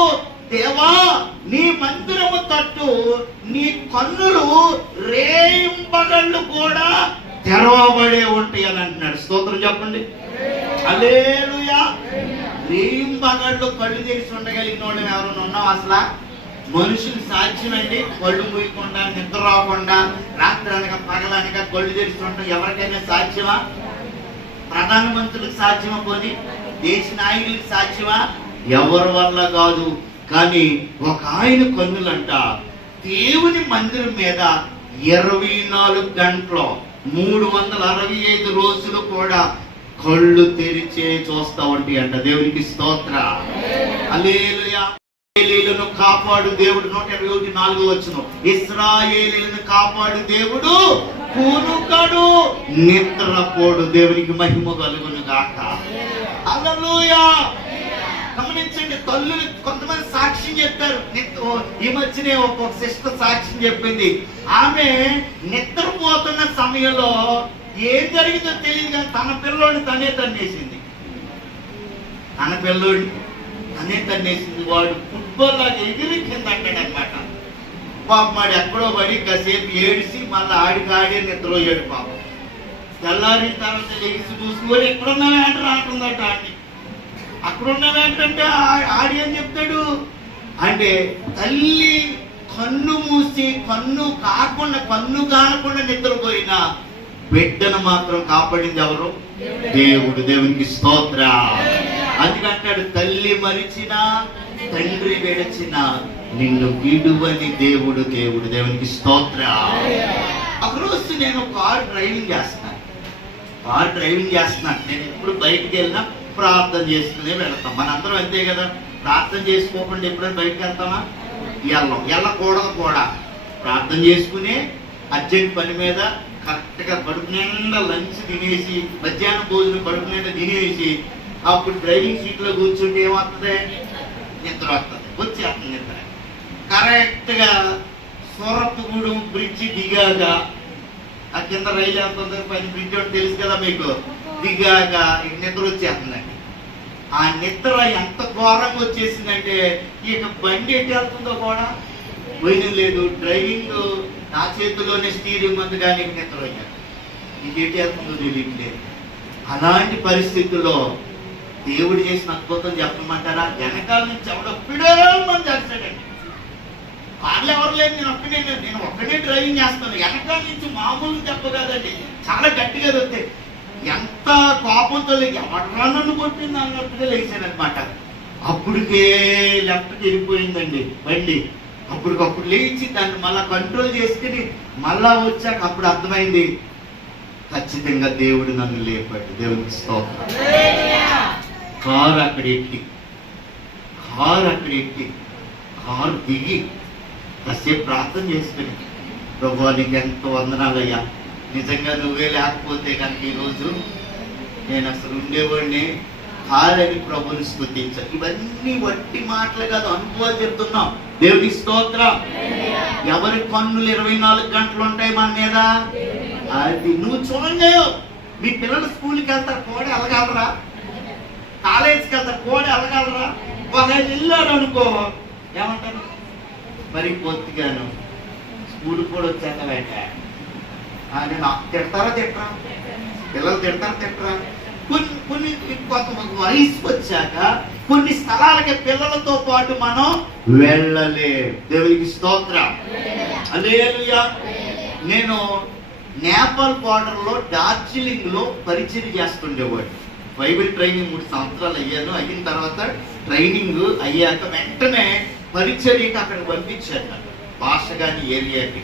దేవా నీ మందిరము తట్టు నీ కన్నులు రేయింబగళ్ళు కూడా తెరవబడే ఉంటాయి అని అంటున్నాడు. స్తోత్రం చెప్పండి. హల్లెలూయా. రేయింబగళ్ళు కళ్ళు తెరిచి ఉండగలిగిన వాళ్ళు ఎవరైనా ఉన్నాం? అసలు మనుషులు సాధ్యమండి కళ్ళు మూయకుండా, నిద్ర రాకుండా, రాత్రి అనక పగలనక కళ్ళు తెరిచి ఉండడం ఎవరికైనా సాధ్యమా? ప్రధానమంత్రులకు సాధ్యమా? పోనీ దేశ నాయకులకు సాధ్యమా? ఎవరి వల్ల కాదు. కానీ ఒక ఆయన కన్నులంట దేవుని మందిరం మీద 24 గంటలు 365 రోజులు కూడా కళ్ళు తెరిచే చూస్తా ఉంటాయి అంట. దేవునికి స్తోత్ర. హల్లెలూయా. ఇశ్రాయేలీయులను కాపాడు దేవుడు 121 వచనం. ఇశ్రాయేలీయులను కాపాడు దేవుడు కునుకడు నిద్రపోడు. దేవునికి మహిమ కలుగును గాక. హల్లెలూయా. గమనించండి, తల్లులు కొంతమంది సాక్ష్యం చెప్తారు. ఈ మధ్యనే ఒక సిస్టర్ సాక్ష్యం చెప్పింది. ఆమె నిద్రపోతున్న సమయంలో ఏం జరిగిందో తెలియదు కానీ తన పిల్లోడిని తనే తన్నేసింది. వాడు ఫుట్బాల్ లాగా ఎగిరి కింద అంటాడనమాట. పాపం వాడు ఎక్కడో పడి కాసేపు ఏడిసి మళ్ళీ ఆడికాడే నిద్రపోయాడు. పాపం తెల్లారిన తర్వాత లెగిసి చూసుకొని ఎక్కడున్నావే అంటే రాకుందట. ఆడి అక్కడున్నావేంటంటే ఆడి అని చెప్తాడు. అంటే తల్లి కన్ను మూసి కన్ను కానకుండా నిద్రపోయిన బిడ్డను మాత్రం కాపాడింది ఎవరు? దేవుడు. దేవునికి స్తోత్ర. అందుకంటాడు, తల్లి మరిచినా తండ్రి విడచిన నిన్ను విడువని దేవుడు. దేవుడు. దేవునికి స్తోత్ర. ఒకరోజు నేను కార్ డ్రైవింగ్ చేస్తున్నాను. నేను ఎప్పుడు బయటికి వెళ్ళినా ప్రార్థన చేసుకునే వెళ్తాం. మనందరం అంతే కదా, ప్రార్థన చేసుకోకుండా ఎప్పుడైనా బయటకు వెళ్తామా? వెళ్ళకూడదు కూడా. ప్రార్థన చేసుకుని అర్జెంట్ పని మీద కరెక్ట్గా కడుపు నిండా లంచ్ తినేసి, మధ్యాహ్నం భోజనం కడుపు నిండా తినేసి అప్పుడు డ్రైవింగ్ సీట్లో కూర్చుంటే ఏమవుతుంది? నిద్ర వస్తుంది. వచ్చేస్తుంది నిద్ర. కరెక్ట్గా సూరప్పగూడెం బ్రిడ్జి దిగాక, ఆ కింద రైలు వెళ్తుంది, పైన బ్రిడ్జ్ అని తెలుసు కదా మీకు, దిగాక నిద్ర వచ్చేస్తుందండి. ఆ నిద్ర ఎంత ఘోరంగా వచ్చేసిందంటే ఇక బండి ఎట్టి వెళ్తుందో కూడా పోయిన లేదు. డ్రైవింగ్ నా చేతిలోనే స్టీరింగ్ ఉంది కానీ నిద్ర వచ్చాను. ఇది ఎట్టి వెళ్తుందో తెలియట్లేదు. అలాంటి పరిస్థితుల్లో దేవుడు చేసిన అద్భుతం చెప్పమంటారా? వెనకాల నుంచి ఎవడొక్కడే మంది చేస్తాడండి. కార్లు ఎవరు లేదు, నేను ఒక్కడే డ్రైవింగ్ చేస్తాను. వెనకాల నుంచి మామూలు దెబ్బ కాదండి, చాలా గట్టిగా వస్తాయి. ఎంత కోపంతో ఎవడరా నన్ను కొట్టింది అన్నట్టుగా లేచాను అనమాట. అప్పటికే లెఫ్ట్కి వెళ్ళిపోయిందండి బండి. అప్పటికప్పుడు లేచి దాన్ని మళ్ళా కంట్రోల్ చేసుకుని మళ్ళా వచ్చాక అప్పుడు అర్థమైంది, ఖచ్చితంగా దేవుడు నన్ను లేపాడు. దేవునికి స్తోత్రం. కారు అక్కడ ఎక్కి కారు దిగి కాసేపు ప్రార్థన చేసుకుని, ప్రభువా నీకు ఎంతో వందనాలయ్యా, నిజంగా నువ్వే లేకపోతే కనుక ఈరోజు నేను అసలు ఉండేవాడిని కాదని ప్రభుని స్తుతించాలి. ఇవన్నీ వట్టి మాటలు కాదు, అనుభవాలు చెప్తున్నాం. దేవుని స్తోత్రం. ఎవరి కన్నులు 24 గంటలు ఉంటాయి మన మీద? అది నువ్వు చూడండి. మీ పిల్లలు స్కూల్కి వెళ్తారు, కోడి వెళ్ళగలరా? కాలేజీకి వెళ్తారు, కోడి వెళ్ళగలరా? ఒక వెళ్ళాడు అనుకో, ఏమంటారు? మరి పొత్తిగాను స్కూల్ కూడా వచ్చాక బయట నేను తిడతారా తిట్టరా? పిల్లలు తిట్టరా? కొన్ని కొంత వయసు వచ్చాక కొన్ని స్థలాలకి పిల్లలతో పాటు మనం వెళ్ళలే. దేవునికి స్తోత్రం. హల్లెలూయా. నేను నేపాల్ బార్డర్ లో, డార్జిలింగ్ లో పరిచయం చేస్తుండేవాడు. బైబిల్ ట్రైనింగ్ 3 సంవత్సరాలు అయ్యాను. అయిన తర్వాత ట్రైనింగ్ అయ్యాక వెంటనే పరిచర్యకి అక్కడ పంపించాను, భాష కానీ ఏరియాకి.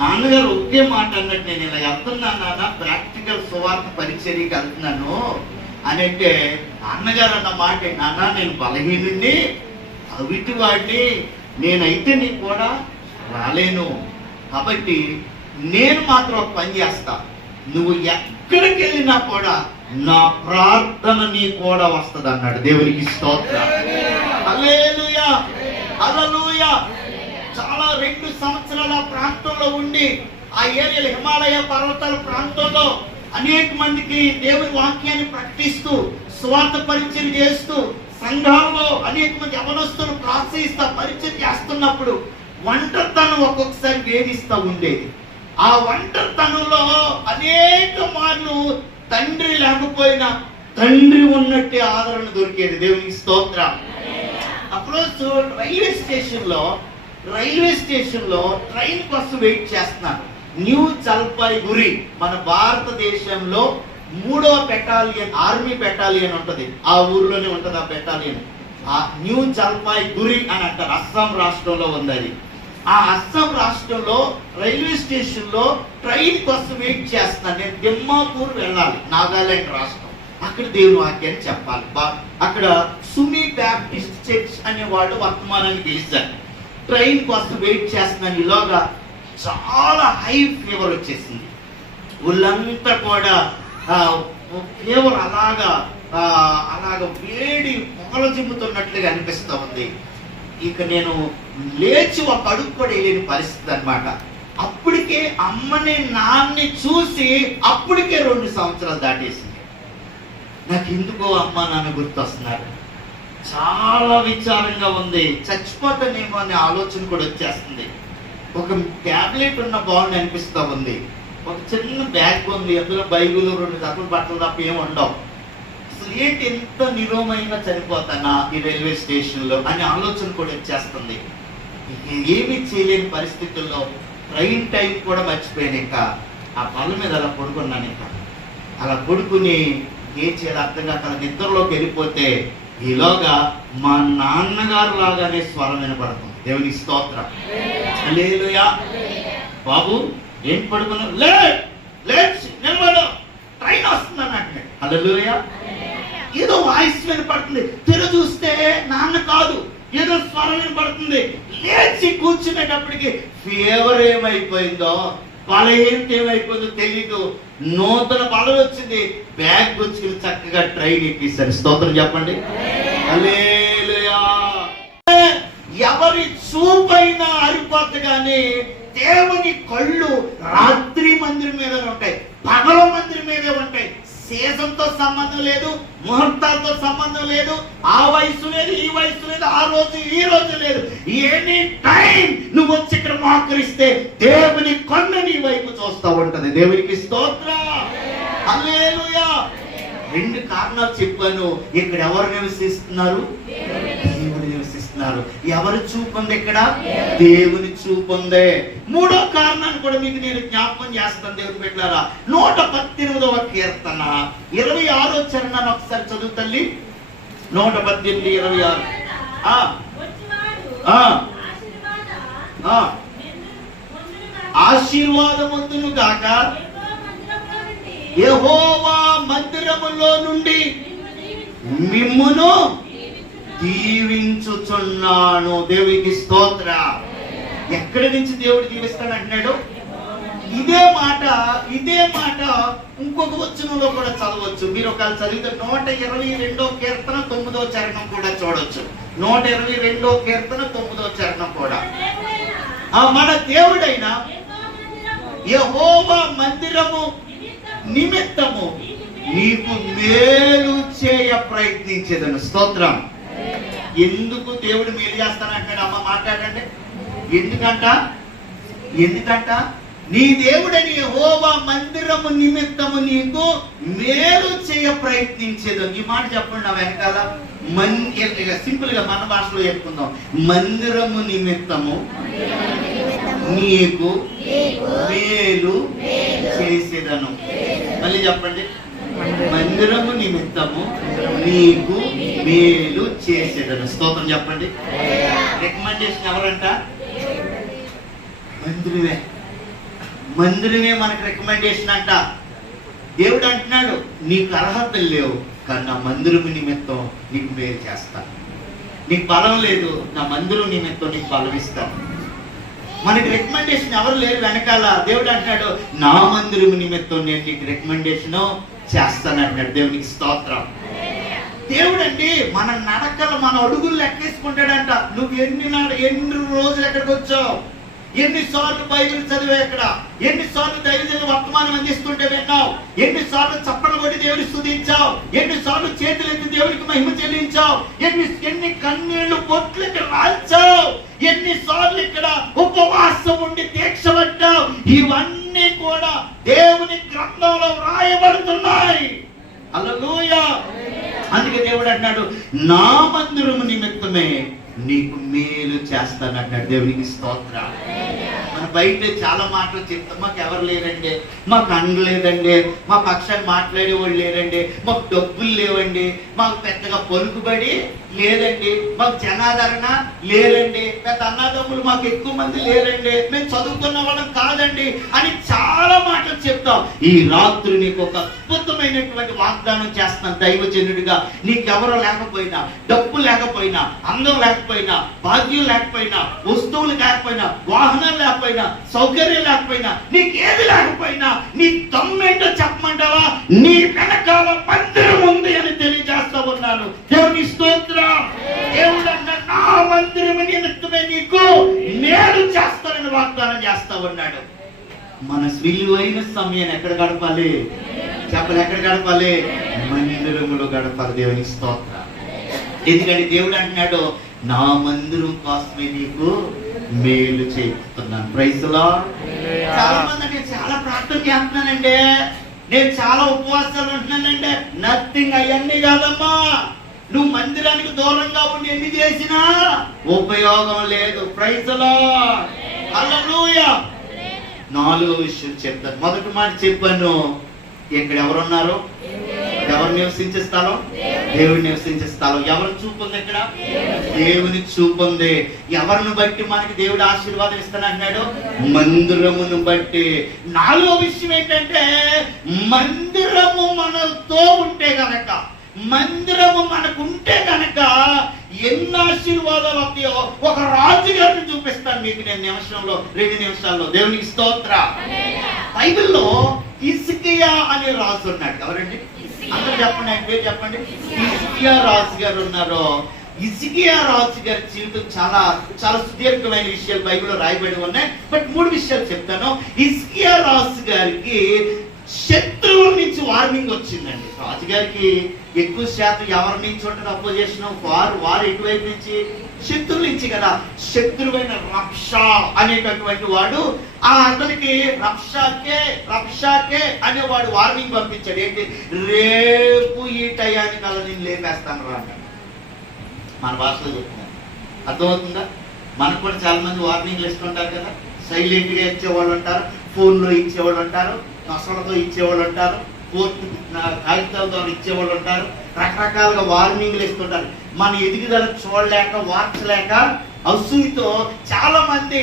నాన్నగారు ఒకే మాట అన్నట్టు, నేను ఇలా వెళ్తున్నాను నాన్న, ప్రాక్టికల్ సువార్త పరిచర్యకి వెళ్తున్నాను అని అంటే, నాన్నగారు అన్న మాట, నాన్న నేను బలహీనుడిని, అవిటి వాడిని, నేనైతే నీకు కూడా రాలేను, కాబట్టి నేను మాత్రం ఒక పని చేస్తా, నువ్వు ఎక్కడికి వెళ్ళినా కూడా నా ప్రార్థన నీ కూడా వస్తుంది అన్నాడు. దేవునికి స్తోత్రం. హల్లెలూయా, హల్లెలూయా. చాలా 2 సంవత్సరాల ప్రాంతంలో ఉండి, ఆ ఏరియాలో హిమాలయ పర్వతాల ప్రాంతంలో అనేక మందికి దేవుని వాక్యాన్ని ప్రకటిస్తూ, స్వార్థ పరిచయం చేస్తూ, సంఘాల్లో అనేక మంది యవనస్తులు ప్రోత్సహిస్తూ పరిచయం చేస్తున్నప్పుడు ఒంటరితనం ఒక్కొక్కసారి వేధిస్తూ ఉండేది. ఆ ఒంటరితనంలో అనేక మార్లు తండ్రి లేకపోయినా తండ్రి ఉన్నట్టే ఆదరణ దొరికేది. దేవునికి స్తోత్రం. అప్పుడు రైల్వే స్టేషన్ లో ట్రైన్ కోసం వెయిట్ చేస్తున్నాను. న్యూ జల్పాయిగురి, మన భారతదేశంలో 3వ బెటాలియన్, ఆర్మీ బెటాలియన్ ఉంటది, ఆ ఊర్లోనే ఉంటది ఆ బెటాలియన్. ఆ న్యూ జల్పాయిగురి అని అంటారు, అస్సాం రాష్ట్రంలో ఉంది అది. ఆ అస్సాం రాష్ట్రంలో రైల్వే స్టేషన్ లో ట్రైన్ కోసం వెయిట్ చేస్తున్నాను. నేను దిమ్మాపూర్ వెళ్ళాలి, నాగాలాండ్ రాష్ట్రం. అక్కడ దేవుని వాక్యాన్ని చెప్పాలి. అక్కడ సుమి బ్యాప్టిస్ట్ చర్చ్ అనే వాళ్ళు వర్తమానాన్ని పిలిచారు. ట్రైన్ కోసం వెయిట్ చేస్తున్నాను. ఈలోగా చాలా హై ఫీవర్ వచ్చేసింది. ఒళ్ళంతా కూడా ఫీవర్ అలాగా వేడి పొగల జిమ్ముతున్నట్లుగా అనిపిస్తూ ఉంది. ఇక నేను లేచి ఒక అడుగు కూడా వెళ్ళని పరిస్థితి అన్నమాట. అప్పటికే అమ్మని నాన్ని చూసి అప్పటికే 2 సంవత్సరాలు దాటేసింది. నాకు ఎందుకో అమ్మ నాన్న గుర్తొస్తున్నారు. చాలా విచారంగా ఉంది. చచ్చిపోతానేమో అనే ఆలోచన కూడా వచ్చేస్తుంది. ఒక ట్యాబ్లెట్ ఉన్న బాగుంది అనిపిస్తూ ఉంది. ఒక చిన్న బ్యాగ్ ఉంది, అందులో బైబిల్ 2 జతలు బట్టలు తప్ప ఏమి ఉండవు. అసలు ఏంటి ఎంత నిరోమైన చనిపోతానా ఈ రైల్వే స్టేషన్ లో అనే ఆలోచన కూడా వచ్చేస్తుంది. ఏమీ చేయలేని పరిస్థితుల్లో ట్రైన్ టైం కూడా మర్చిపోయాను. ఇంకా ఆ పళ్ళ మీద అలా పడుకున్నాను. ఇంకా అలా పడుకుని ఏం చేయాలి అర్థం కాక నిద్రలోకి వెళ్ళిపోతే ఈలోగా మా నాన్నగారు లాగానే స్వరం వినపడుతుంది. దేవుని స్తోత్రం. హల్లెలూయా. బాబు ఏం పడుకున్నావు? నిలబడు, ట్రైన్ వస్తుంది అన్నట్టు. హల్లెలూయా. ఏదో వాయిస్ వినపడుతుంది. తెర చూస్తే నాన్న కాదు, ఏదో స్వరం వినపడుతుంది. లేచి కూర్చునేటప్పటికి ఫీవర్ ఏమైపోయిందో, బలహీనత ఏమైపోయిందో తెలీదు. నూతన బలం వచ్చింది. బ్యాగ్ వచ్చి చక్కగా ట్రైన్ ఎక్కిస్తారు. స్తోత్రం చెప్పండి. హల్లెలూయా. ఎవరి చూపైనా అరిపోద్దు కానీ దేవుని కళ్ళు రాత్రి మందిరం మీద ఉంటాయి, పగల మందిరం మీదే ఉంటాయి. సీజన్తో సంబంధం లేదు, ముహూర్తాలతో సంబంధం లేదు, ఆ వయసు లేదు, ఈ వయసు లేదు, ఆ రోజు ఈ రోజు లేదు. ఎనీ టైం నువ్వు వచ్చి ఇక్కడ మోకరిస్తే దేవుని కన్ను నీ వైపు చూస్తూ ఉంటది. దేవునికి స్తోత్రం. హల్లెలూయా. 2 కారణాలు చెప్పాను. ఇక్కడ ఎవరు నివసిస్తున్నారు? దేవుని నివసిస్తున్నారు. ఎవరు చూపు ఉంది ఇక్కడ? దేవుని చూపు ఉంది. 3వ కారణాన్ని కూడా మీకు నేను జ్ఞాపకం చేస్తాను. దేవుని బిడ్డలారా, 118వ కీర్తన 26వ చరణాన్ని ఒకసారి చదువు తల్లి. 118, 26. ఆశీర్వాదముందును గాక యెహోవా మందిరములో నుండి మిమ్మును దీవించుచున్నాను. దేవునికి స్తోత్రం. ఎక్కడి నుంచి దేవుడు దీవిస్తాడు అంటున్నాడు? ఇదే మాట ఇంకొక వచనంలో కూడా చదవచ్చు. మీరు ఒకవేళ చదివితే 122 కీర్తన 9వ చరణం కూడా చూడొచ్చు. 122 కీర్తన 9వ చరణం కూడా మన దేవుడైన యెహోవా మందిరము నిమిత్తము నీకు మేలు చేయ ప్రయత్నించేదను. స్తోత్రం. ఎందుకు దేవుడు మేలు చేస్తానంటాడు? అమ్మ మాట్లాడండి. ఎందుకంట నీ దేవుడని యెహోవా మందిరము నిమిత్తము నీకు మేలు చేయ ప్రయత్నించేదను. ఈ మాట చెప్పండి నా వెనకాల. సింపుల్ గా మన భాషలో చెప్పుకుందాం. మందిరము నిమిత్తము నీకు మేలు చేసేదను. మళ్ళీ చెప్పండి. మందిరము నిమిత్తము నీకు మేలు చేసేదను. స్తోత్రం చెప్పండి. రికమెండేషన్ ఎవరంట? మందిరమే మనకు రికమెండేషన్ అంట. దేవుడు అంటున్నాడు, నీకు అర్హతలు లేవు కానీ నా మందిరము నిమిత్తం నీకు మేలు చేస్తాను. నీకు బలం లేదు, నా మందిరం నిమిత్తం నీకు బలం ఇస్తాను. మనకి రికమెండేషన్ ఎవరు లేరు వెనకాల. దేవుడు అంటున్నాడు, నా మందిరము నిమిత్తం నేను నీకు రికమెండేషన్ చేస్తాను అంటున్నాడు. దేవునికి స్తోత్రం. దేవుడు అండి మన నడకలు, మన అడుగులు లెక్కేసుకుంటాడంట. నువ్వు ఎన్ని రోజులు ఎక్కడికి వచ్చావు, ఎన్నిసార్లు బైబిల్ చదివా, ఎక్కడ ఎన్నిసార్లు దైవజనులు వర్తమానం అందిస్తుంటే విన్నావు, ఎన్నిసార్లు చప్పట్లు కొట్టి దేవుని స్తుతించావు, ఎన్నిసార్లు చేతులెత్తి దేవునికి మహిమ చెల్లించావు, ఎన్ని కన్నీళ్లు బొట్లకి రాల్చావు, ఎన్నిసార్లు ఇక్కడ ఉపవాసం ఉండి దీక్ష పట్టావు. ఇవన్నీ కూడా దేవుని గ్రంథంలో వ్రాయబడుతున్నాయి. హల్లెలూయా. అందుకే దేవుడు అంటున్నాడు, నా మందిరము నిమిత్తమే నీకు మేలు చేస్తానంటాడు. దేవునికి స్తోత్రం. మన బయట చాలా మాటలు చెప్తాం. మాకు ఎవరు లేరండి, మాకు అండ లేదండి, మా పక్షాన్ని మాట్లాడేవాళ్ళు లేరండి, మాకు డబ్బులు లేవండి, మాకు పెద్దగా పలుకుబడి లేదండి, మాకు జనాదరణ లేరండి, పెద్ద అన్నదమ్ములు మాకు ఎక్కువ మంది లేరండి, మేము చదువుకున్న వాళ్ళం కాదండి అని చాలా మాటలు చెప్తాం. ఈ రాత్రి నీకు ఒక అద్భుతమైనటువంటి వాగ్దానం చేస్తున్నాను దైవజనుడిగా. నీకెవరో లేకపోయినా, డబ్బు లేకపోయినా, అందం లేకపోయినా, భాగ్యం లేకపోయినా, వస్తువులు లేకపోయినా, వాహనాలు లేకపోయినా, సౌకర్యం లేకపోయినా, నీకేది లేకపోయినా, నీ దమ్మేంటో చెప్పమంటావా? నీ వెనకాల మందిరం ఉంది అని తెలియజేస్తా ఉన్నాను. దేవుని స్తోత్రం. దేవుడు అన్న నా మందిరం నిమిత్తమే నీకు మేలు చేస్తానని వాగ్దానం చేస్తా ఉన్నాడు. మన విలువైన సమయాన్ని ఎక్కడ గడపాలి చెప్పాలి? ఎక్కడ గడపాలి? మందిరములో గడపాలి. దేవుని స్తోత్రం. ఎందుకంటే దేవుడు అంటున్నాడు, నా మందిరం కోసమే నీకు మేలు చేస్తున్నాను. Praise the lord. చాలా మంది నేను చాలా ప్రార్థన చేస్తున్నానండి, నేను చాలా ఉపవాసాలు ఉంటున్నానంటే నథింగ్. అవన్నీ కాదమ్మా. నువ్వు మందిరానికి దూరంగా ఉండి ఎన్ని చేసినా ఉపయోగం లేదు. Praise the lord. హల్లెలూయా. 4వ విషయం చెప్తాను. మొదటి మాట చెప్పాను, ఇక్కడ ఎవరున్నారు? ఎవరు నివసించే స్థలం? దేవుడు నివసించే స్థలం. ఎవరు చూపు ఉంది? ఇక్కడ దేవుని చూపు ఉంది. ఎవరిని బట్టి మనకి దేవుడు ఆశీర్వాదం ఇస్తానన్నాడు? మందిరమును బట్టి. 4వ విషయం ఏంటంటే, మందిరము మనతో ఉంటే గనక, మందిరము మనకు ఉంటే గనక ఎన్ని ఆశీర్వాదాలు వస్తాయో ఒక రాజుగారిని చూపిస్తాను మీకు నేను 2 నిమిషాల్లో. దేవునికి స్తోత్రం. బైబిల్లో హిజ్కియా అనే రాజు ఉన్నాడు. ఎవరండి? అందరూ చెప్పండి, ఆయన పేరు చెప్పండి. హిజ్కియా రాజు గారు ఉన్నారు. హిజ్కియా రాజు గారి జీవితం చాలా చాలా సుదీర్ఘమైన విషయాలు బైబిల్లో రాయబడి ఉన్నాయి. బట్ 3 విషయాలు చెప్తాను. హిజ్కియా రాజు గారికి శత్రువుల నుంచి వార్నింగ్ వచ్చిందండి. రాజుగారికి ఎక్కువ శాతం ఎవరి నుంచి ఉంటుంది అపోజిషన్? వారు ఎటువైపు నుంచి? శత్రువుల నుంచి కదా. శత్రువైన రబ్షా అనేటటువంటి వాడు అతనికి రబ్షాకే అనేవాడు వార్నింగ్ పంపించాడు. ఏంటి? రేపు ఈ టయానికి అలా నేను లేపేస్తాను రా అన్నాడు. మన భాషలో చెప్తున్నాను. అర్థమవుతుందా? మనకు కూడా చాలా మంది వార్నింగ్లు ఇస్తుంటారు కదా. సైలెంట్ గా ఇచ్చేవాళ్ళు ఉంటారు, ఫోన్లో ఇచ్చేవాళ్ళు ఉంటారు, నసలతో ఇచ్చేవాళ్ళు ఉంటారు, కోర్టు కాగితాలతో ఇచ్చేవాళ్ళు ఉంటారు, రకరకాలుగా వార్నింగ్లు ఇస్తుంటారు. మన ఎదుగుదల చూడలేక, వార్చలేక, అసూయతో చాలా మంది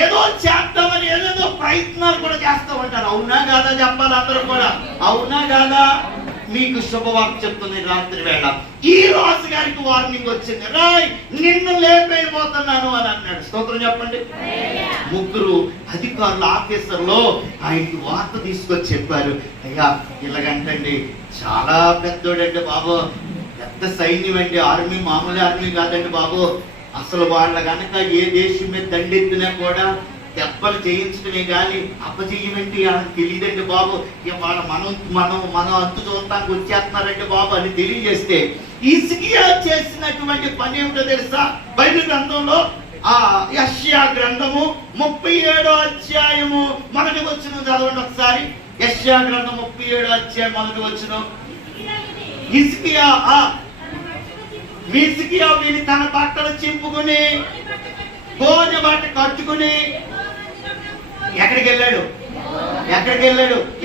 ఏదో చేద్దామని ఏదేదో ప్రయత్నాలు కూడా చేస్తూ ఉంటారు. అవునా కాదా చెప్పాలి అందరూ కూడా. అవునా కాదా? మీకు శుభవార్త చెప్తుంది రాత్రి వేళ. ఈ రాజు గారికి వార్నింగ్ వచ్చింది, రాయ్ నిన్ను లేపైపోతున్నాను అని అన్నాడు. స్తోత్రం చెప్పండి. ముగ్గురు అధికారులు ఆఫీసర్లు ఆయనకి వార్త తీసుకొచ్చి చెప్పారు, అయ్యా ఇలాగంటండి చాలా పెద్దోడండి బాబు, పెద్ద సైన్యం అండి, ఆర్మీ మామూలు ఆర్మీ కాదండి బాబు, అసలు వాళ్ళ కనుక ఏ దేశం మీద దండెత్తినా కూడా దెబ్బలు చేయించడమే కానీ అప్పచెయ్యమంటే వాళ్ళకి తెలియదండి బాబు, వాళ్ళ మనం అంతు చూడటానికి వచ్చేస్తున్నారండి బాబు అని తెలియజేస్తే హిజ్కియా చేసినటువంటి పని ఏమిటో తెలుసా? బైబిల్ గ్రంథంలో ఆ యెషయా గ్రంథము 37వ అధ్యాయము మొదటి వచనం చదవండి ఒకసారి. యెషయా గ్రంథం 37వ అధ్యాయం మొదటి వచనం. హిజ్కియా వీని తన బట్టలు చింపుకుని గోనె బట్ట కట్టుకుని ఎక్కడికి వెళ్ళాడు?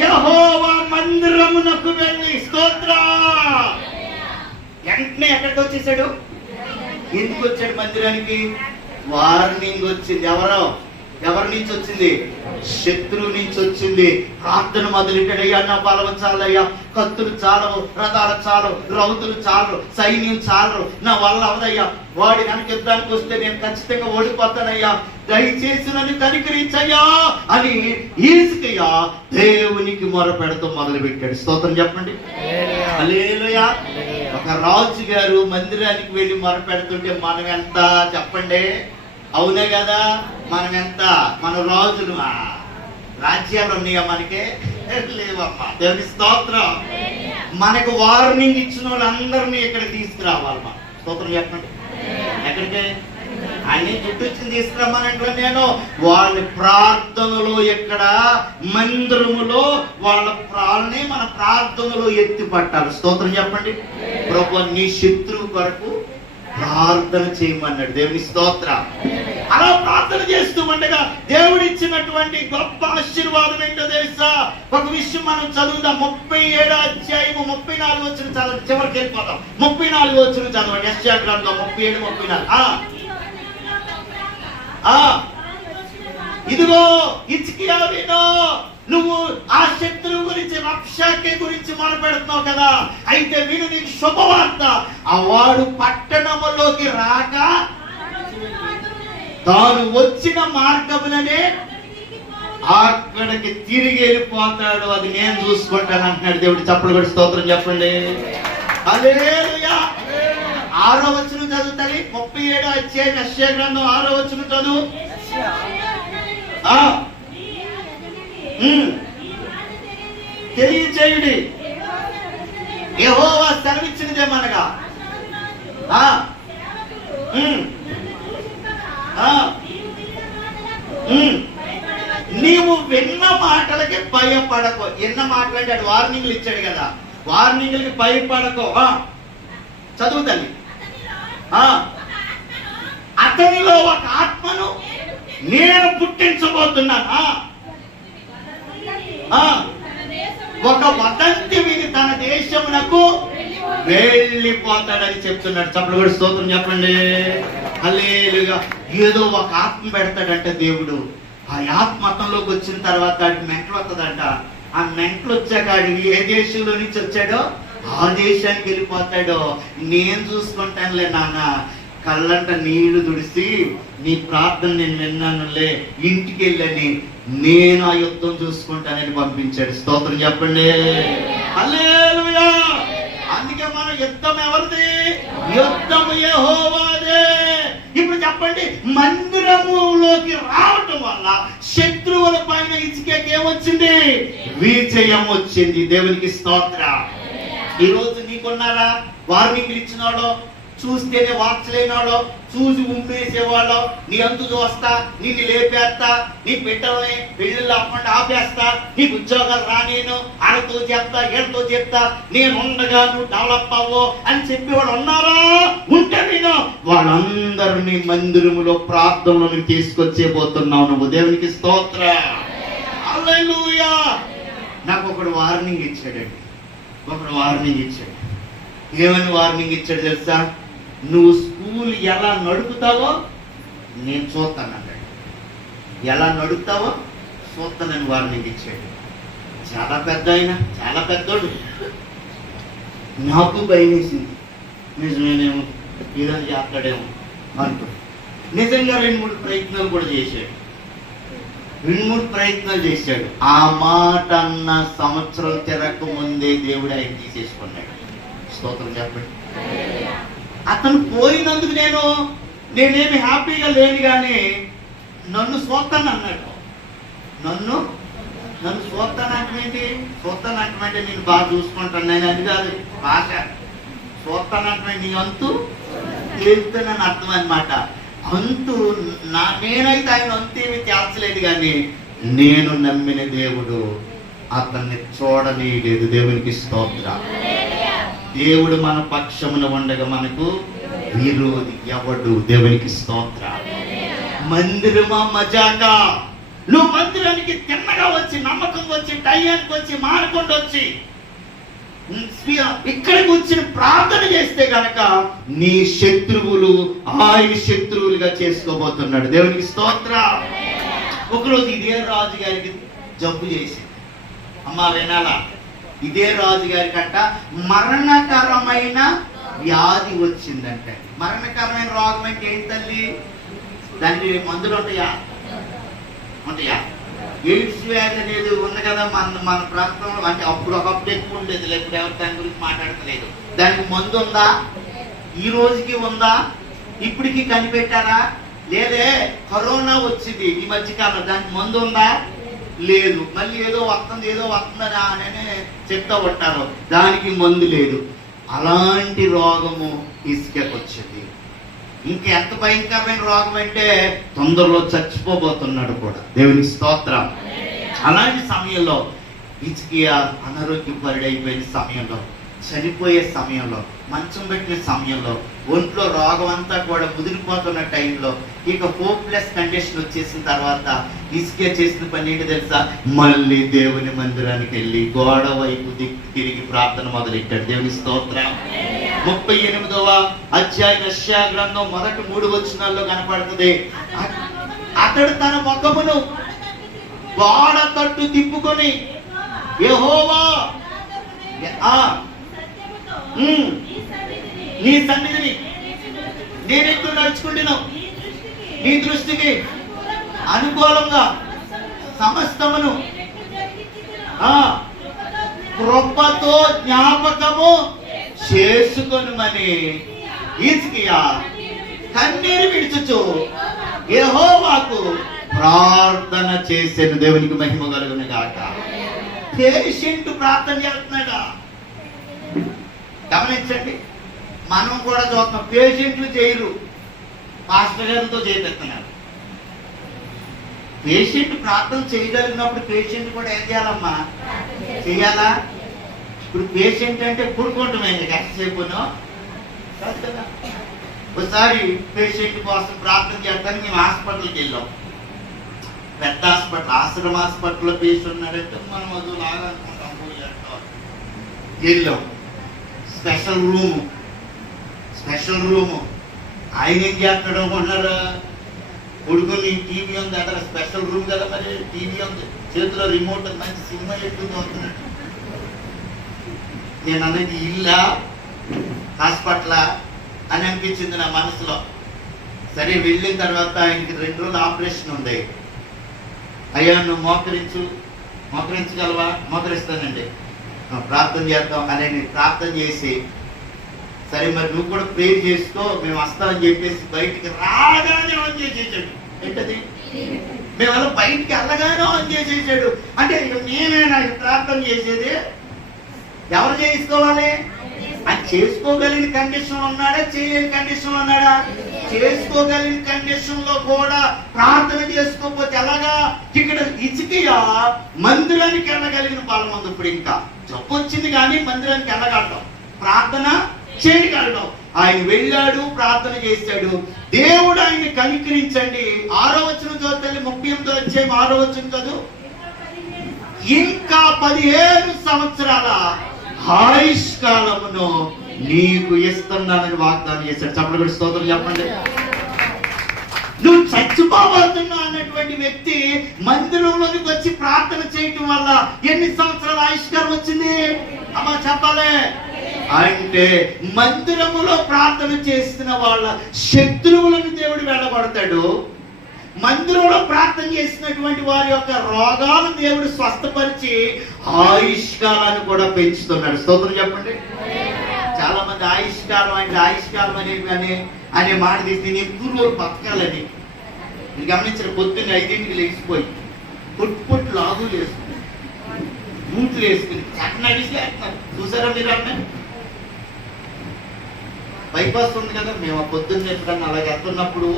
యెహోవా మందిరమునకు వెళ్ళి. స్తోత్రం. వెంటనే ఎక్కడికి వచ్చేసాడు? ఎందుకు వచ్చాడు మందిరానికి? వార్నింగ్ వచ్చింది. ఎవరి నుంచి వచ్చింది? శత్రువు నుంచి వచ్చింది. ప్రార్థన మొదలెట్టాడయ్యా, నా బలం చాలయ్యా, కత్తులు చాలవు, రథాలు చాలవు, రౌతులు చాలరు, సైన్యం చాలరు, నా వల్ల అవదయ్యా, వాడి కనుక యుద్ధానికి వస్తే నేను ఖచ్చితంగా ఓడిపోతానయ్యా, దయచేసి నన్ను కనికరించయ్యా అని హిజ్కియా దేవునికి మొరపెడుతూ మొదలు పెట్టాడు. స్తోత్రం చెప్పండి. హల్లెలూయా. ఒక రాజు గారు మందిరానికి వెళ్ళి మొరపెడుతుంటే మనం ఎంత చెప్పండి? అవునే కదా, మనం ఎంత? మన రాజులు రాజ్యాలు ఉన్నాయా? మనకే లేవమ్మా. దేవుని స్తోత్రం. మనకు వార్నింగ్ ఇచ్చిన వాళ్ళందరినీ ఇక్కడ తీసుకురావాలి. మా స్తోత్రం చెప్పండి. ఎక్కడికి? అన్ని చుట్టూ తీసుకురమ్మనంటే నేను వాళ్ళ ప్రార్థనలో ఎక్కడ మందిరములో వాళ్ళ ప్రాణని మన ప్రార్థనలో ఎత్తి పట్టాలి. స్తోత్రం చెప్పండి. ప్రభువా నీ శత్రువు కొరకు ప్రార్థన చేయమన్నాడు. దేవుని స్తోత్రం. అలా ప్రార్థన చేస్తూ ఉండగా దేవుడు ఇచ్చినటువంటి గొప్ప ఆశీర్వాదం ఏంటో తెలుసా? ఒక విషయం మనం చదువుదాం. 37వ అధ్యాయము 34 వచనం చదవండి. చివరికి వెళ్ళిపోతాం. 34 వచనం చదవండి. యెషయా గ్రంథం 37, 34. ఇదిగో హిజ్కియా వినో, నువ్వు ఆ శత్రువు గురించి రబ్షాకే గురించి మొదలుపెడుతున్నావు కదా, అయితే విను నీకు శుభవార్త. ఆ వాడు పట్టణములోకి రాక తాను వచ్చిన మార్గములనే అక్కడికి తిరిగి వెళ్ళిపోతాడు, అది నేను చూసుకుంటాను అంటున్నాడు దేవుడు. చప్పలు కూడా స్తోత్రం చెప్పండి. హల్లెలూయా. 6వ వచనం చదువుతాయి. 37వ అధ్యాయం యెషయా గ్రంథం 6వ వచనం చదువు. తెలియచేయుడి, యెహోవా సెలవిచ్చినదేమనగా నీవు విన్న మాటలకి భయపడకు. ఎన్న మాటలు అంటే వార్నింగ్లు ఇచ్చాడు కదా, వార్నింగ్లకి భయపడకు. చదువుతాను. అతనిలో ఒక ఆత్మను నేను పుట్టించబోతున్నాను. ఒక వదంతి విని తన దేశమునకు వెళ్ళిపోతాడని చెప్తున్నాడు. చప్పలు కూడా స్తోత్రం చెప్పండి. హల్లెలూయా. ఏదో ఒక ఆత్మ పెడతాడంట దేవుడు. ఆ ఆత్మ అతనిలోకి వచ్చిన తర్వాత ఆడికి మెంటలు వస్తుందంట. ఆ మెంటలు వచ్చాక ఆడికి ఏ దేశంలో నుంచి వచ్చాడో ఆ దేశానికి వెళ్ళిపోతాడో. నేను చూసుకుంటానులే నాన్న, కళ్ళంట నీళ్లు తుడిసి నీ ప్రార్థన నేను విన్నానులే, ఇంటికి వెళ్ళని నేను ఆ యుద్ధం చూసుకుంటానని పంపించాడు. స్తోత్రం చెప్పండి. హల్లెలూయా. అందుకే మన యుద్ధం ఎవరిది? యుద్ధం యెహోవాదే. ఇప్పుడు చెప్పండి, మందిరములోకి రావటం వల్ల శత్రువుల పైన హిజ్కియాకి ఏమొచ్చింది? విజయం వచ్చింది. దేవునికి స్తోత్రం. ఈ రోజు నీకున్నారా వార్నింగ్లు ఇచ్చినాడో, చూస్తేనే వార్చలేనాడో, చూసి ఉమ్మేసేవాళ్ళు, నీ అంతు చూస్తా, నిన్ను లేపేస్తా, నీ బిడ్డల్ని పెళ్ళిళ్ళు అప్పండి ఆపేస్తా, నీకు ఉద్యోగాలు రానేను, ఆడతో చెప్తా, ఏళ్ళతో చెప్తా, నేను ఉండగా నువ్వు డెవలప్ అవ్వు అని చెప్పేవాళ్ళు ఉన్నారా? ఉంటే నేను వాళ్ళందరినీ మందిరములో ప్రార్థనలో తీసుకొచ్చే పోతున్నావు నువ్వు. దేవునికి స్తోత్రం. హల్లెలూయా. నాకు ఒకడు వార్నింగ్ ఇచ్చాడండి. ఒకడు వార్నింగ్ ఇచ్చాడు. ఏమని వార్నింగ్ ఇచ్చాడు తెలుసా? నువ్వు స్కూల్ ఎలా నడుపుతావో నేను చూస్తానన్నాడు. ఎలా నడుపుతావో చూస్తానని వార్నింగ్ ఇచ్చాడు. చాలా పెద్ద ఆయన, చాలా పెద్దోడు. నాకు భయమేసింది, నిజమేనేమో ఈరోజు చేస్తాడేమో అనుకో. నిజంగా 2-3 ప్రయత్నాలు కూడా చేశాడు. 2-3 ప్రయత్నాలు చేశాడు. ఆ మాట అన్న సంవత్సరం తిరగక ముందే దేవుడు ఆయన తీసేసుకున్నాడు. స్తోత్రం చెప్పండి. అతను పోయినందుకు నేనేమి హ్యాపీగా లేను, కానీ నన్ను చూస్తాను అన్నాడు. నన్ను చూస్తాను అంటే నేను బాగా చూసుకుంటాను, నేను అది కాదు భాష. చూస్తాను అంటే నీ అంతు తేలుతానని అర్థం అనమాట. అంతు నేనైతే ఆయన అంతేమీ తేల్చలేదు, కానీ నేను నమ్మిన దేవుడు అతన్ని చూడనీయలేదు. దేవునికి స్తోత్రం. దేవుడు మన పక్షమున ఉండగా మనకు విరోధి ఎవడు? దేవునికి స్తోత్రం. మందిరమా మజాకా? నువ్వు మందిరానికి తిన్నగా వచ్చి, నమ్మకం వచ్చి, టయానికి వచ్చి, మానకుండా వచ్చి ఇక్కడికి వచ్చిన ప్రార్థన చేస్తే కనుక నీ శత్రువులు ఆయన శత్రువులుగా చేసుకోబోతున్నాడు. దేవునికి స్తోత్రం. ఒకరోజు ఇదే రాజు గారికి జబ్బు చేసింది. అమ్మా వినాలా, ఇదే రాజు గారికంట మరణకరమైన వ్యాధి వచ్చిందంటే. మరణకరమైన రోగం అంటే ఏంటి తల్లి? దానికి మందులు ఉంటాయా? ఎయిడ్స్ వ్యాధి అనేది ఉంది కదా మన ప్రాంతంలో. అంటే ఒకప్పుడు ఎక్కువ ఉండేది, లేకపోతే ఎవరు దాని గురించి మాట్లాడతలేదు. దానికి మందు ఉందా? ఈ రోజుకి ఉందా? ఇప్పటికి కనిపెట్టారా? లేదే. కరోనా వచ్చింది ఈ మధ్యకాలంలో, దానికి మందు ఉందా? లేదు. మళ్ళీ ఏదో వస్తుందని అని చెప్తా ఉంటారు, దానికి మందు లేదు. అలాంటి రోగము ఇసుకకు వచ్చింది. ఇంకెంత భయంకరమైన రోగం అంటే తొందరలో చచ్చిపోబోతున్నాడు కూడా. దేవునికి స్తోత్రం. అలాంటి సమయంలో హిజ్కియా అనారోగ్యపరుడైపోయిన సమయంలో, చనిపోయే సమయంలో, మంచం పెట్టిన సమయంలో, ఒంట్లో రోగం అంతా కూడా ముదిరిపోతున్న టైంలో, ఇక హోప్లెస్ కండిషన్ వచ్చేసిన తర్వాత హిజ్కియా చేసిన పని ఏంటి తెలుసా? మళ్ళీ దేవుని మందిరానికి వెళ్ళి గోడ వైపు తిరిగి ప్రార్థన మొదలెట్టాడు. దేవుని స్తోత్రం. 38వ అధ్యాయం యెషయా గ్రంథం మొదటి 3 వచనాల్లో కనపడుతుంది. అతడు తన ముఖమును గోడ తట్టు తిప్పుకొని యెహోవా నీ సన్నిధిని నేనెట్లు నడుచుకుంటున్నావు, నీ దృష్టికి అనుకూలంగా సమస్తమును కృపతో జ్ఞాపకము చేసుకొనుమని హిజ్కియా కన్నీరు విడుచుచు యెహోవాకు ప్రార్థన చేసెను. దేవునికి మహిమ కలుగును గాక. పేషెంట్ ప్రార్థన చేస్తున్నాడా? గమనించండి. మనం కూడా చూస్తాం, పేషెంట్లు చేయరు, పాస్టర్ గారితో చేపిస్తున్నారు. పేషెంట్ ప్రార్థన చేయగలిగినప్పుడు పేషెంట్ కూడా ఏం చేయాలమ్మా? చెయ్యాలా? ఇప్పుడు పేషెంట్ అంటే పుడుకుంటామైంది ఎంతసేపునో కాదు కదా. ఒకసారి పేషెంట్ కోసం ప్రార్థన చేస్తానికి మేము హాస్పిటల్కి వెళ్ళాం. పెద్ద హాస్పిటల్, ఆశ్రమ హాస్పిటల్లో పేషెంట్ ఉన్నాడంటే మనం అది లాగా అనుకుంటాం. వెళ్ళాం. Special room. ఆయన ఏం చేస్తాడు అనుకుంటున్నారా? కొడుకుని టీవీ ఉంది అక్కడ, స్పెషల్ రూమ్ కదా, మరి టీవీ ఉంది, చేతిలో రిమోట్, మంచి సినిమా ఎక్కువ చూస్తున్నాడు. నేను అనేది ఇల్లా హాస్పిటలా అని అనిపించింది నా మనసులో. సరే వెళ్ళిన తర్వాత ఆయనకి 2 రోజులు ఆపరేషన్ ఉంది. అయ్యా నువ్వు మోకరించగలవా? మోకరిస్తానండి, ప్రార్థన చేద్దాం అని ప్రార్థన చేసి, సరే మరి నువ్వు కూడా ప్రేర్ చేసుకో, మేము వస్తామని చెప్పేసి బయటికి రాగానే ఆన్ చేసేసాడు. ఏంటది? మేము అలా బయటికి వెళ్ళగానే ఆన్ చేసేసాడు. అంటే నేనేనా ప్రార్థన చేసేది? ఎవరు చేసుకోవాలి? అది చేసుకోగలిగిన కండిషన్ ఉన్నాడా? చేయలేని కండిషన్ ఉన్నాడా? చేసుకోగలిగిన కండిషన్ లో కూడా ప్రార్థన చేసుకోకపోతే ఎలాగా? ఇక్కడ హిజ్కియా మందిరానికి వెళ్ళగలిగిన బలం ఉంది. ఇప్పుడు ఇంకా జబ్బు వచ్చింది కానీ మందిరానికి వెళ్ళగలడం, ప్రార్థన చేయగలడం. ఆయన వెళ్ళాడు, ప్రార్థన చేశాడు. దేవుడు ఆయన్ని కనికరించండి. 6వ వచనం చదువుతల్లి, 38వ అధ్యాయం 6వ వచనం చదువు. ఇంకా 15 సంవత్సరాల ఆయుష్కాలమును నీకు ఇస్తున్నానని వాగ్దానం చేశాడు. చప్పట్లు కొట్టి స్తోత్రం చెప్పండి. నువ్వు చచ్చిపోబోతున్నావు అన్నటువంటి వ్యక్తి మందిరంలోనికి వచ్చి ప్రార్థన చేయటం వల్ల ఎన్ని సంవత్సరాల ఆయుష్కాలం వచ్చింది? అమ్మ చెప్పాలి. అంటే మందిరములో ప్రార్థన చేసిన వాళ్ళ శత్రువులను దేవుడు వెళ్ళగొడతాడు. మందిరంలో ప్రార్థన చేసినటువంటి వారి యొక్క రోగాలు దేవుడు స్వస్థపరిచి ఆయుష్కాలాన్ని కూడా పెంచుతున్నాడు. స్తోత్రం చెప్పండి. చాలా మంది ఆయుష్కాలం అంటే ఆయుష్కాలం అనే మాట తీసి నేను ఎక్కువ రోజులు బతకాలని మీరు గమనించిన. పొద్దున్న 5ంటికి లేచిపోయి పొట్టు లాగులు వేసుకుని బూట్లు వేసుకుని చక్కని అడిగేస్తున్నారు. చూసారా మీరు అన్న బైపాస్ ఉంది కదా, మేము ఆ పొద్దున్న ఎప్పుడన్నా అలాగే వెళ్తున్నప్పుడు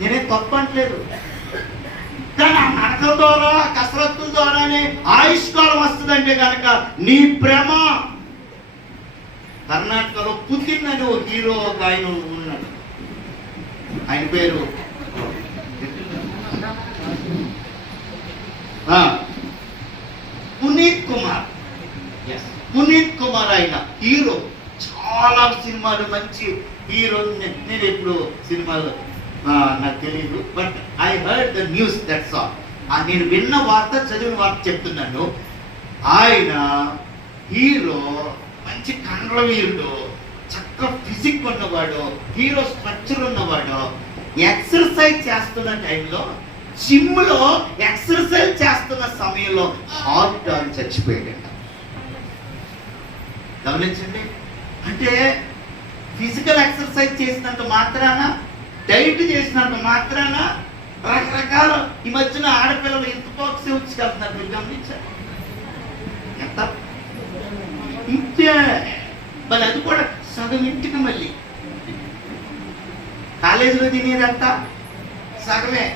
నేనే తప్పు అంటలేదు, కానీ ఆ నడకల ద్వారా కసరత్తుల ద్వారానే ఆయుష్కాలం వస్తుందంటే కనుక నీ ప్రేమ. కర్ణాటకలో పుతిన్ అని ఒక హీరో ఒక ఆయన ఉన్నాడు, ఆయన పేరు పునీత్ కుమార్. పునీత్ కుమార్ ఆయన హీరో, చాలా సినిమాలు మంచి హీరో. నేను ఎప్పుడు సినిమాలు నాకు తెలియదు, but I heard the news, that's all. నేను విన్న వార్త, చదివిన వార్త చెప్తున్నాను. ఆయన హీరో, మంచి కండ్ల వీరుడు, చక్క ఫిజిక్ ఉన్నవాడు, హీరో స్ట్రక్చర్ ఉన్నవాడు. ఎక్సర్సైజ్ చేస్తున్న టైంలో, జిమ్ లో ఎక్సర్సైజ్ చేస్తున్న సమయంలో హార్ట్ అని చచ్చిపోయాడు. గమనించండి. అంటే ఫిజికల్ ఎక్సర్సైజ్ చేసినంత మాత్రాన, డైట్ చేసినంత మాత్రాన రకరకాల ఈ మధ్యన ఆడపిల్లలు ఎంత బాక్స్ వచ్చుకెళ్తున్నారు మీరు గమనించారు ఎంత. ఇంతే మరి అది కూడా సగం ఇంటికి. మళ్ళీ కాలేజీలో తినేదంతా సగమే.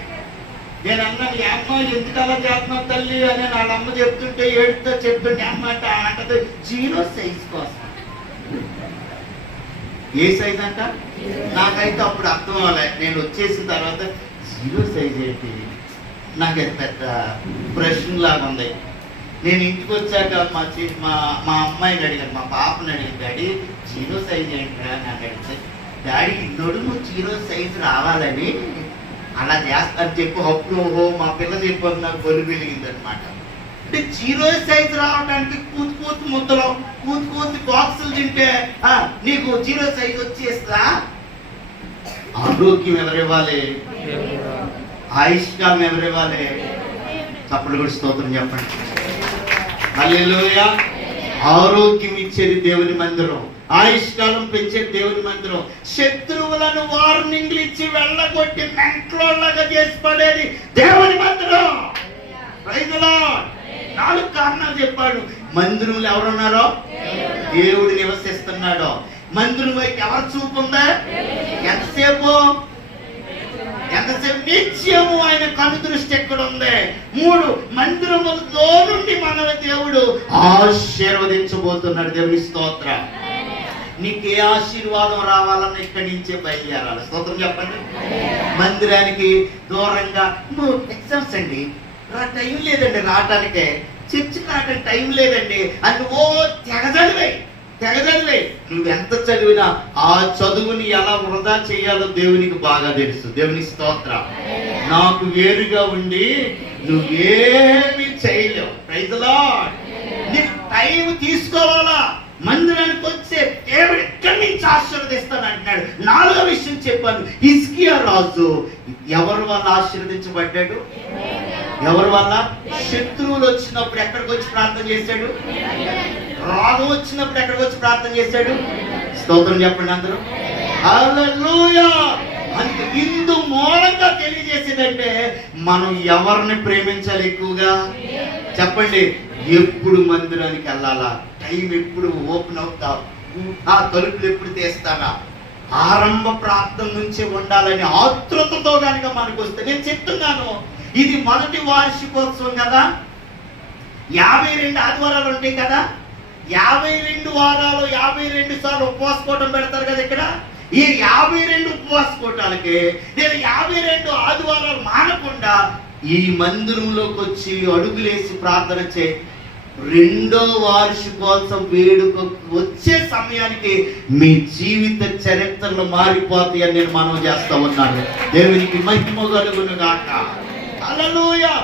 నేను అన్నాను, ఈ అమ్మ ఎందుకు అలా చేస్తున్నావు తల్లి అని వాళ్ళ అమ్మ చెప్తుంటే ఏడుతో చెప్తుంటే అమ్మ అంటది 0 సైజ్ కోసం. ఏ సైజ్ అంట? నాకైతే అప్పుడు అర్థం అవ్వలే. నేను వచ్చేసిన తర్వాత 0 సైజ్ ఏంటి, నాకు అది పెద్ద ప్రశ్న లాగా ఉంది. నేను ఇంటికి వచ్చాక మా అమ్మాయిని అడిగాను, మా పాపని అడిగాను, డాడీ 0 సైజ్ ఏంటా అని అడిగితే, డాడీ నడుము 0 సైజ్ రావాలని అలా చేస్తాను చెప్పు. అప్పుడు ఓహో మా పిల్ల చెప్పి నాకు బొలి వెలిగింది అనమాట. అంటే 0 సైజ్ రావడానికి కూతు ముద్దలో కూతు బాక్సులు తింటే నీకు 0 సైజ్ వచ్చేస్తా? ఆరోగ్యం ఎవరివ్వాలి? ఆయుష్కాలం ఎవరివ్వాలి? చప్పట్లు కూడా స్తోత్రం చెప్పండి. హల్లెలూయా. ఆరోగ్యం ఇచ్చేది దేవుని మందిరం, ఆయుష్కాలం పెంచే దేవుని మందిరం. శత్రువులను వార్నింగ్లు ఇచ్చి వెళ్ళగొట్టి మెంట్లోళ్ళగా చేసి పడేది దేవుని మందిరం. Praise the lord. 4 కారణాలు చెప్పాడు. మందిరంలో ఎవరున్నారో దేవుడు నివసిస్తున్నాడో. మందిరం వైపు ఎవరు చూపు ఉందా? ఎంతసేపు నిత్యము ఆయన కను దృష్టి ఎక్కడ ఉంది? 3 మందిరములో నుండి మన దేవుడు ఆశీర్వదించబోతున్నాడు. దేవుని స్తోత్రం. నీకు ఏ ఆశీర్వాదం రావాలన్నా ఇక్కడి నుంచే బయలుదేరాలి. స్తోత్రం చెప్పండి. మందిరానికి దూరంగా ఎగ్జామ్స్ అండి, టైం లేదండి రావటానికే, చర్చికి రావడానికి టైం లేదండి అని తెగచదివే. నువ్వెంత చదివినా ఆ చదువుని ఎలా వృధా చేయాలో దేవునికి బాగా తెలుసు. దేవుని స్తోత్రం. నాకు వేరుగా ఉండి నువ్వేమి చేయలేవు. Praise the lord. నీకు టైం తీసుకోవాలా. మందిరానికి వచ్చే దేవుడు ఇక్కడి నుంచి ఆశీర్వదిస్తాను అంటున్నాడు. 4వ విషయం చెప్పాను. హిజ్కియా రాజు ఎవరి వల్ల ఆశీర్వదించబడ్డాడు? ఎవరి వల్ల? శత్రువులు వచ్చినప్పుడు ఎక్కడికి వచ్చి ప్రార్థన చేశాడు? రోగం వచ్చినప్పుడు ఎక్కడికి వచ్చి ప్రార్థన చేశాడు? స్తోత్రం చెప్పండి అందరూ. హల్లెలూయా. అంటే ఇందు మూలంగా తెలియజేసేదంటే మనం ఎవరిని ప్రేమించాలి ఎక్కువగా? చెప్పండి. ఎప్పుడు మందిరానికి వెళ్ళాలా? టైం ఎప్పుడు ఓపెన్ అవుతా? ఆ తలుపులు ఎప్పుడు తీస్తానా? ఆరంభ ప్రార్థన నుంచి ఉండాలని ఆతృతతో కనుక మనకు వస్తే, నేను చెప్తున్నాను, ఇది మొదటి వార్షికోత్సవం కదా, 52 ఆదివారాలు ఉంటాయి కదా, 52 వారాలు 52 సార్లు ఉపవాస కూటం పెడతారు కదా ఇక్కడ. ఈ 52 ఉపవాస కూటాలకి నేను 52 ఆదివారాలు మానకుండా ఈ మందిరంలోకి వచ్చి అడుగులేసి ప్రార్థన చే 2వ వార్షికోత్సవం వేడుక వచ్చే సమయానికి మీ జీవిత చరిత్రలు మారిపోతాయని నేను మనవి చేస్తా ఉన్నాను. దేవునికి మహిమ కలుగును గాక. హల్లెలూయా.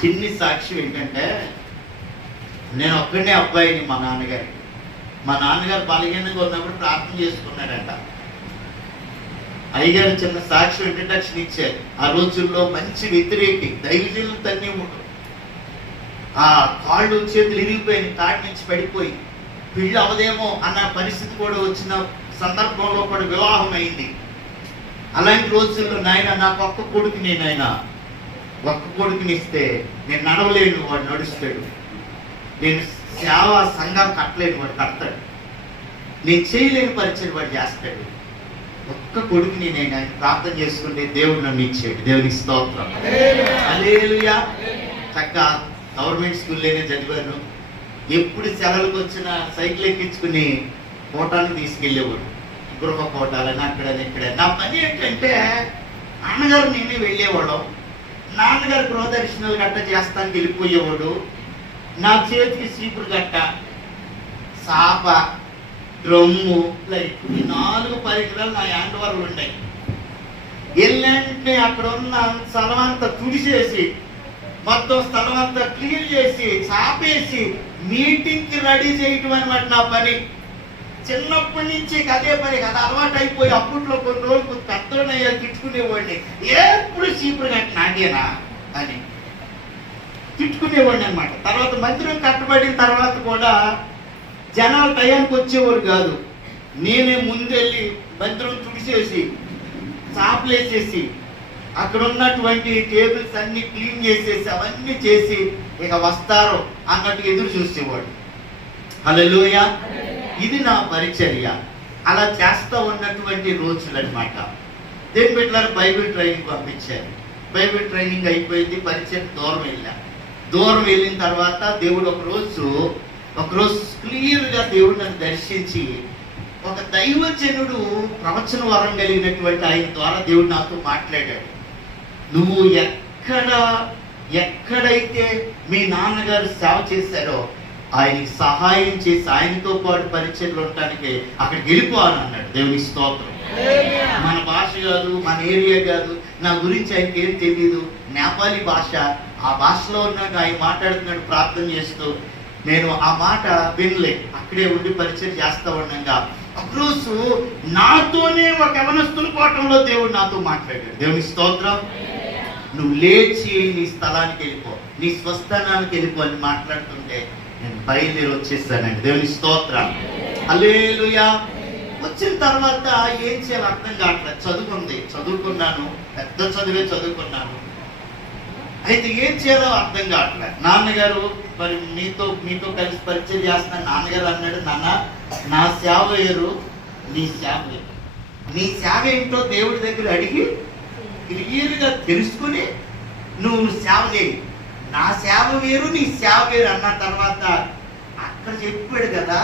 చిన్ని సాక్ష్యం ఏంటంటే, నేను ఒక్కడే అబ్బాయిని మా నాన్నగారికి. మా నాన్నగారు బలహీనంగా ఉన్నప్పుడు ప్రార్థన చేసుకున్నాడంట. అయ్యగారు చిన్న సాక్షి ఇంట్రడక్షన్ ఇచ్చారు. ఆ రోజుల్లో మంచి వ్యతిరేకి దైవజనులు తన్ని ఆ కాళ్ళు చేతులు ఇరిగిపోయిన తాటి నుంచి పడిపోయి పెళ్ళి అవదేమో అన్న పరిస్థితి కూడా వచ్చిన సందర్భంలో కూడా వివాహం అయింది. అలాంటి రోజుల్లో నాయన నాకు ఒక్క కొడుకుని, నాయన ఒక్క కొడుకుని ఇస్తే నేను నడవలేను, వాడు నడుస్తాడు. నేను సేవా సంఘం కట్టలేను, వాడు కడతాడు. నేను చేయలేని పరిచయం వాడు చేస్తాడు. ఒక్క కొడుకుని నేను ఆయన ప్రార్థన చేసుకుంటే దేవుడు నన్ను ఇచ్చాడు. దేవునికి స్తోత్రం. హల్లెలూయా. చక్కగా గవర్నమెంట్ స్కూల్లోనే చదివాను. ఎప్పుడు సెలవులకు వచ్చిన సైకిల్ ఎక్కించుకుని కోటానికి తీసుకెళ్ళేవాడు. గృహ కోటాలని అక్కడని ఇక్కడ. నా పని ఏంటంటే నాన్నగారు నేనే వెళ్ళేవాడు. నాన్నగారు గృహదర్శనాలు గట్ట చేస్తానికి వెళ్ళిపోయేవాడు. నా చేతికి సీపురు గట్ట, సాప, డ్రమ్ము, లైట్, ఈ 4 పరికరాలు నా హ్యాండ్ ఓవర్లు ఉన్నాయి. వెళ్ళంటే అక్కడ ఉన్న స్థలం అంతా తుడిచేసి మొత్తం స్థలం అంతా క్లీన్ చేసి చాపేసి మీటింగ్కి రెడీ చేయటం అనమాట నా పని. చిన్నప్పటి నుంచి అదే పని కదా, అలవాటు అయిపోయి అప్పట్లో కొన్ని రోజులు పెద్దనయ్యా తిట్టుకునేవాడిని. ఎప్పుడు చీపురు కట్టి నాకేనా అని తిట్టుకునేవాడిని అనమాట. తర్వాత మందిరం కట్టబడిన తర్వాత కూడా జనాలు టయానికి వచ్చేవారు కాదు. నేనే ముందెళ్ళి మందిరం తుడిచేసి చాపలేసేసి అక్కడ ఉన్నటువంటి టేబుల్స్ అన్ని క్లీన్ చేసేసి అవన్నీ చేసి ఇక వస్తారు అన్నట్టు ఎదురు చూసేవాడు. హల్లెలూయా. ఇది నా పరిచర్య. అలా చేస్తూ ఉన్నటువంటి రోజులు అనమాట. దేని పెట్టారు, బైబిల్ ట్రైనింగ్ పంపించారు. బైబిల్ ట్రైనింగ్ అయిపోయింది. పరిచయం దూరం వెళ్ళిన తర్వాత దేవుడు ఒకరోజు క్లియర్గా దేవుడు నన్ను దర్శించి ఒక దైవజనుడు ప్రవచన వరం కలిగినటువంటి ఆయన ద్వారా దేవుడు నాతో మాట్లాడాడు. నువ్వు ఎక్కడైతే మీ నాన్నగారు సేవ చేశారో ఆయనకి సహాయం చేసి ఆయనతో పాటు పరిచయంలో ఉండటానికి అక్కడికి వెళ్ళిపోవాలని అన్నాడు. దేవుని స్తోత్రం. మన భాష కాదు, మన ఏరియా కాదు, నా గురించి ఆయనకి ఏం తెలియదు, నేపాలీ భాష. ఆ భాషలో ఉన్నాడు ఆయన మాట్లాడుతున్నాడు ప్రార్థన చేస్తూ. నేను ఆ మాట వినలే, అక్కడే ఉండి పరిచయం చేస్తూ ఉండగా ఒకరోజు నాతోనే ఒక యవనస్తుల కోటంలో దేవుడు నాతో మాట్లాడాడు. దేవుని స్తోత్రం. నువ్వు లేచి నీ స్థలానికి వెళ్ళిపో, నీ స్వస్థానానికి వెళ్ళిపో అని మాట్లాడుతుంటే నేను బయలుదేరి వచ్చేసానండి. దేవుని స్తోత్రం. హల్లెలూయా. వచ్చిన తర్వాత ఏం చేయాలి అర్థం కావట్లేదు. చదువుకున్నాను, పెద్ద చదివే చదువుకున్నాను. అయితే ఏం చేయాలో అర్థం కావట్లేదు. నాన్నగారు మరి మీతో కలిసి పరిచయం చేస్తున్నాను. నాన్నగారు అన్నాడు, నాన్న నా సేవ వేరు, నీ సేవ వేరు. నీ సేవ ఏంటో దేవుడి దగ్గర అడిగి క్లియర్గా తెలుసుకుని నువ్వు సేవ చేయి. నా సేవ వేరు, నీ సేవ వేరు అన్న తర్వాత అక్కడ చెప్పాడు కదా,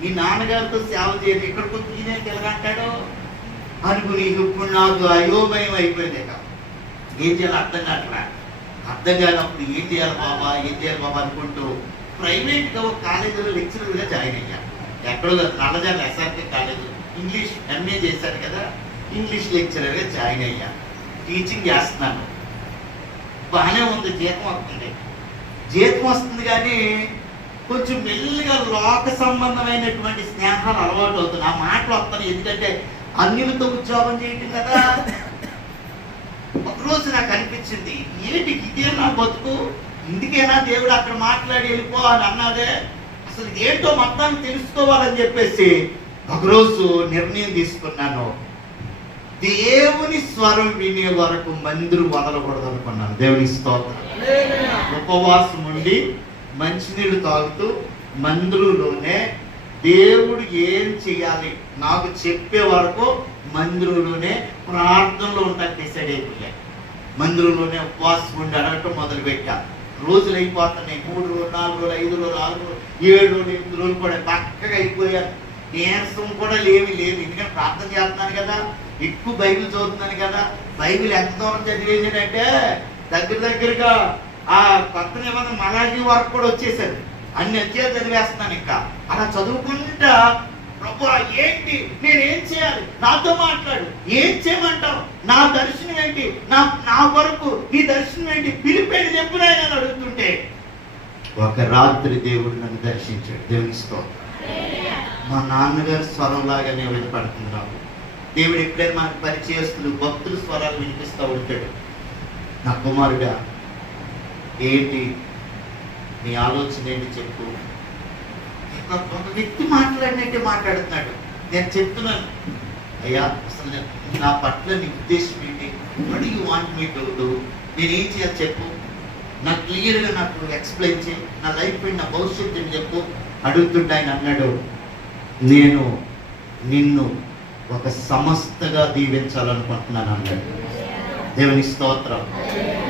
మీ నాన్నగారితో సేవ చేయదు, ఎక్కడికి వచ్చి తెలగంటాడు అనుకుని ఇప్పుడు నాకు అయోమయం అయిపోయింది. ఏం చేయాలి అర్థం కానప్పుడు ఏం చేయాలి బాబా అనుకుంటూ ప్రైవేట్గా ఒక కాలేజీలో లెక్చరర్గా జాయిన్ అయ్యాను. ఎక్కడో నల్లజాల ఎస్ఆర్కే కాలేజ్, ఇంగ్లీష్ ఎంఏ చేశాను కదా, ఇంగ్లీష్ లెక్చరర్గా జాయిన్ అయ్యాను. టీచింగ్ చేస్తున్నాను. బాగానే ఉంది, జీతం వస్తుంది కానీ కొంచెం మెల్లిగా లోక సంబంధమైనటువంటి స్నేహాలు అలవాటు అవుతుంది. ఆ మాటలు వస్తాను, ఎందుకంటే అన్యులతో ఉద్యోగం చేయటం కదా. ఒకరోజు నాకు అనిపించింది, ఏంటి ఇదే నా బతుకు, ఇందుకేనా దేవుడు అక్కడ మాట్లాడి వెళ్ళిపో అని అన్నాదే, అసలు ఏంటో మొత్తాన్ని తెలుసుకోవాలని చెప్పేసి ఒకరోజు నిర్ణయం తీసుకున్నాను. దేవుని స్వరం వినే వరకు మందిరం వదలకూడదు అనుకున్నాను. దేవుని స్తోత్రం. ఉపవాసం ఉండి మంచినీళ్ళు తాగుతూ మందిరంలోనే దేవుడు ఏం చేయాలి నాకు చెప్పే వరకు మందిరంలోనే ప్రార్థనలో ఉంటాను డిసైడ్ అయిపోయా. మందిరంలోనే ఉపవాసం ఉండి అడగటం మొదలు పెట్టా. రోజులు అయిపోతున్నాయి. 3 రోజులు, 4 రోజులు, 5 రోజులు, 6 రోజులు, 7 రోజులు, 8 రోజులు కూడా పక్కగా అయిపోయాను. నీరసం కూడా లేదు, ఎందుకంటే ప్రార్థన చేస్తున్నాను కదా, ఎక్కువ బైబిల్ చదువుతున్నాను కదా. బైబిల్ ఎంత దూరం చదివేసానంటే దగ్గరగా ఆ కొత్త నిబంధన మలాఖీ వరకు కూడా వచ్చేసారు. అన్ని అధ్యాయాలు చదివేస్తున్నాను. ఇంకా అలా చదువుకుంటా ప్రభువా ఏంటి, నేనేం చేయాలి, నాతో మాట్లాడు, ఏం చేయమంటావు, నా దర్శనం ఏంటి, నా వరకు నీ దర్శనం ఏంటి, పిలిపేది చెప్పునని అడుగుతుంటే ఒక రాత్రి దేవుడు నన్ను దర్శించాడు. దేవుని స్తోత్రం. మా నాన్నగారి స్వరంలాగానే వినపడుతుంది నాకు. దేవుడు ఎప్పుడైనా మనకు పరిచయస్తులు భక్తులు స్వరాలు వినిపిస్తూ ఉంటాడు. నా కుమారుడా, ఏంటి నీ ఆలోచన ఏంటి చెప్పు. ఒక వ్యక్తి మాట్లాడినట్టే మాట్లాడుతున్నాడు. నేను చెప్తున్నాను, అయ్యా అసలు నా పట్ల నీ ఉద్దేశం ఏంటి, what you want me to do, నేనేం చేయాలి చెప్పు, నాకు క్లియర్గా నాకు ఎక్స్ప్లెయిన్ చేయి, నా లైఫ్ నా భవిష్యత్తుని చెప్పు అడుగుతుంటే ఆయన అన్నాడు, నేను నిన్ను ఒక సంస్థగా దీవించాలనుకుంటున్నాను అన్నాడు. దేవుని స్తోత్రం.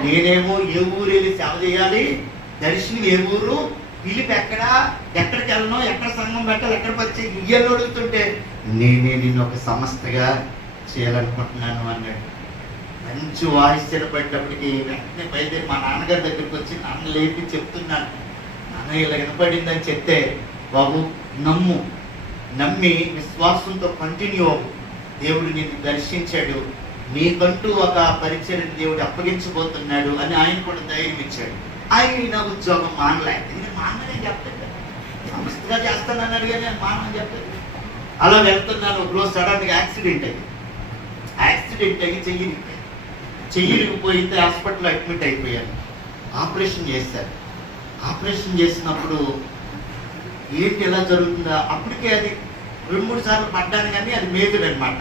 నేనేమో ఏ ఊరు వెళ్ళి సేవ చేయాలి, దర్శనం ఏ ఊరు, పిలిపి ఎక్కడికి వెళ్ళను, ఎక్కడ సంఘం పెట్టాలి, ఎక్కడ వచ్చి ఇయ్యలు అడుగుతుంటే నేనే నిన్ను ఒక సంస్థగా చేయాలనుకుంటున్నాను అన్నాడు. మంచి వాయిస్ వినపడేటప్పటికి వెంటనే బయలుదేరి మా నాన్నగారి దగ్గరికి వచ్చి నాన్న లేపి చెప్తున్నాను, నాన్న ఇలా వినపడిందని చెప్తే, బాబు నమ్మి విశ్వాసంతో కంటిన్యూ అవ్వు, దేవుడు నిన్ను దర్శించాడు, నీకంటూ ఒక పరిచయం దేవుడు అప్పగించబోతున్నాడు అని ఆయన కూడా ధైర్యం ఇచ్చాడు. ఆయన ఉద్యోగం మానలేదు, మాననే చెప్తాడు, సంస్థగా చేస్తానన్నాడు కానీ మానని చెప్తాడు. అలా వెళ్తున్నాను, ఒకరోజు సడన్గా యాక్సిడెంట్ అయ్యి చెయ్యిపోయితే హాస్పిటల్లో అడ్మిట్ అయిపోయాను. ఆపరేషన్ చేశారు. ఆపరేషన్ చేసినప్పుడు ఏంటి ఎలా జరుగుతుందా, అప్పటికే అది 2-3 సార్లు పడ్డాను కానీ అది మేజర్ అనమాట.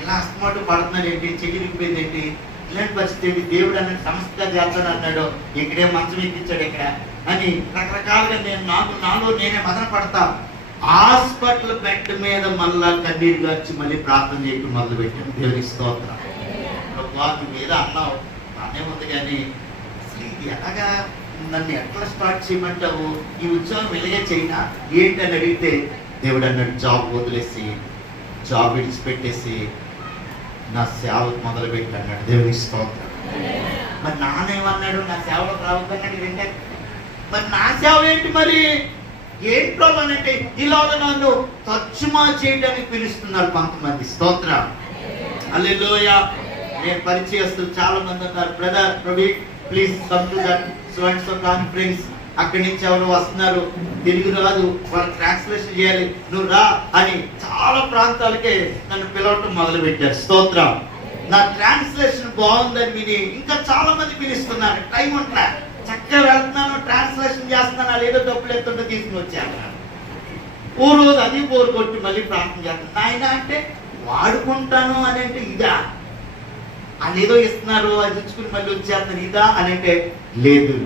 ఇలా అస్తమాటు పడుతున్నాను ఏంటి, చెయ్యిపోయింది ఏంటి, ఇలాంటి పరిస్థితి ఏంటి, దేవుడు అన్నట్టు సంస్థగా చేస్తాను అన్నాడు, ఇక్కడే మంచం ఎక్కించాడు ఇక్కడ అని రకరకాలుగా నేను నాలో నేనే మదన పడతా. హాస్పిటల్ బెడ్ మీద మళ్ళా కన్నీరు గార్చి మళ్ళీ ప్రార్థన చేయడం మొదలు పెట్టాను. దేవుని స్తోత్రం. నువ్వు మీద అన్నావు బాగానే ఉంది కానీ అసలు ఇది ఎలాగా, నన్ను ఎట్లా స్టార్ట్ చేయమంటావు, ఈ ఉద్యోగం వెలిగే చేయనా ఏంటని అడిగితే దేవుడు అన్నాడు, జాబ్ వదిలేసి జాబ్ విడిచిపెట్టేసి నా సేవ మొదలు పెట్టి అన్నాడు. దేవుని స్తోత్రం. మరి నానేమన్నాడు, నా సేవలోకి రావద్దన్నాడు. ఏంటంటే మరి నా సేవ ఏంటి, మరి ఏంట్లో అనంటే ఇలాగ నన్ను తర్జుమా చేయడానికి పిలుస్తున్నారు కొంతమంది. స్తోత్రం. హల్లెలూయా. నేను పరిచయస్తులు చాలా మంది ఉన్నారు, brother Praveen please come to that so and so conference, అక్కడి నుంచి ఎవరు వస్తున్నారు, తెలుగు రాదు, వాళ్ళు ట్రాన్స్లేషన్ చేయాలి, నువ్వు రా అని చాలా ప్రాంతాలకే నన్ను పిలవటం మొదలు పెట్టారు. స్తోత్రం. నా ట్రాన్స్లేషన్ బాగుందని విని ఇంకా చాలా మంది పిలుస్తున్నారు. టైం ఉంటా చక్కగా వెళ్తున్నాను, ట్రాన్స్లేషన్ చేస్తున్నాను, ఏదో డబ్బులు ఎత్తుంటే తీసుకుని వచ్చాను. ఓ రోజు అది బోరు కొట్టి మళ్ళీ ప్రార్థన చేస్తాను. నాయన అంటే వాడుకుంటాను అని అంటే ఇదా, అది ఏదో ఇస్తున్నారు అది తెచ్చుకుని మళ్ళీ వచ్చేస్తాను ఇదా అని అంటే లేదు,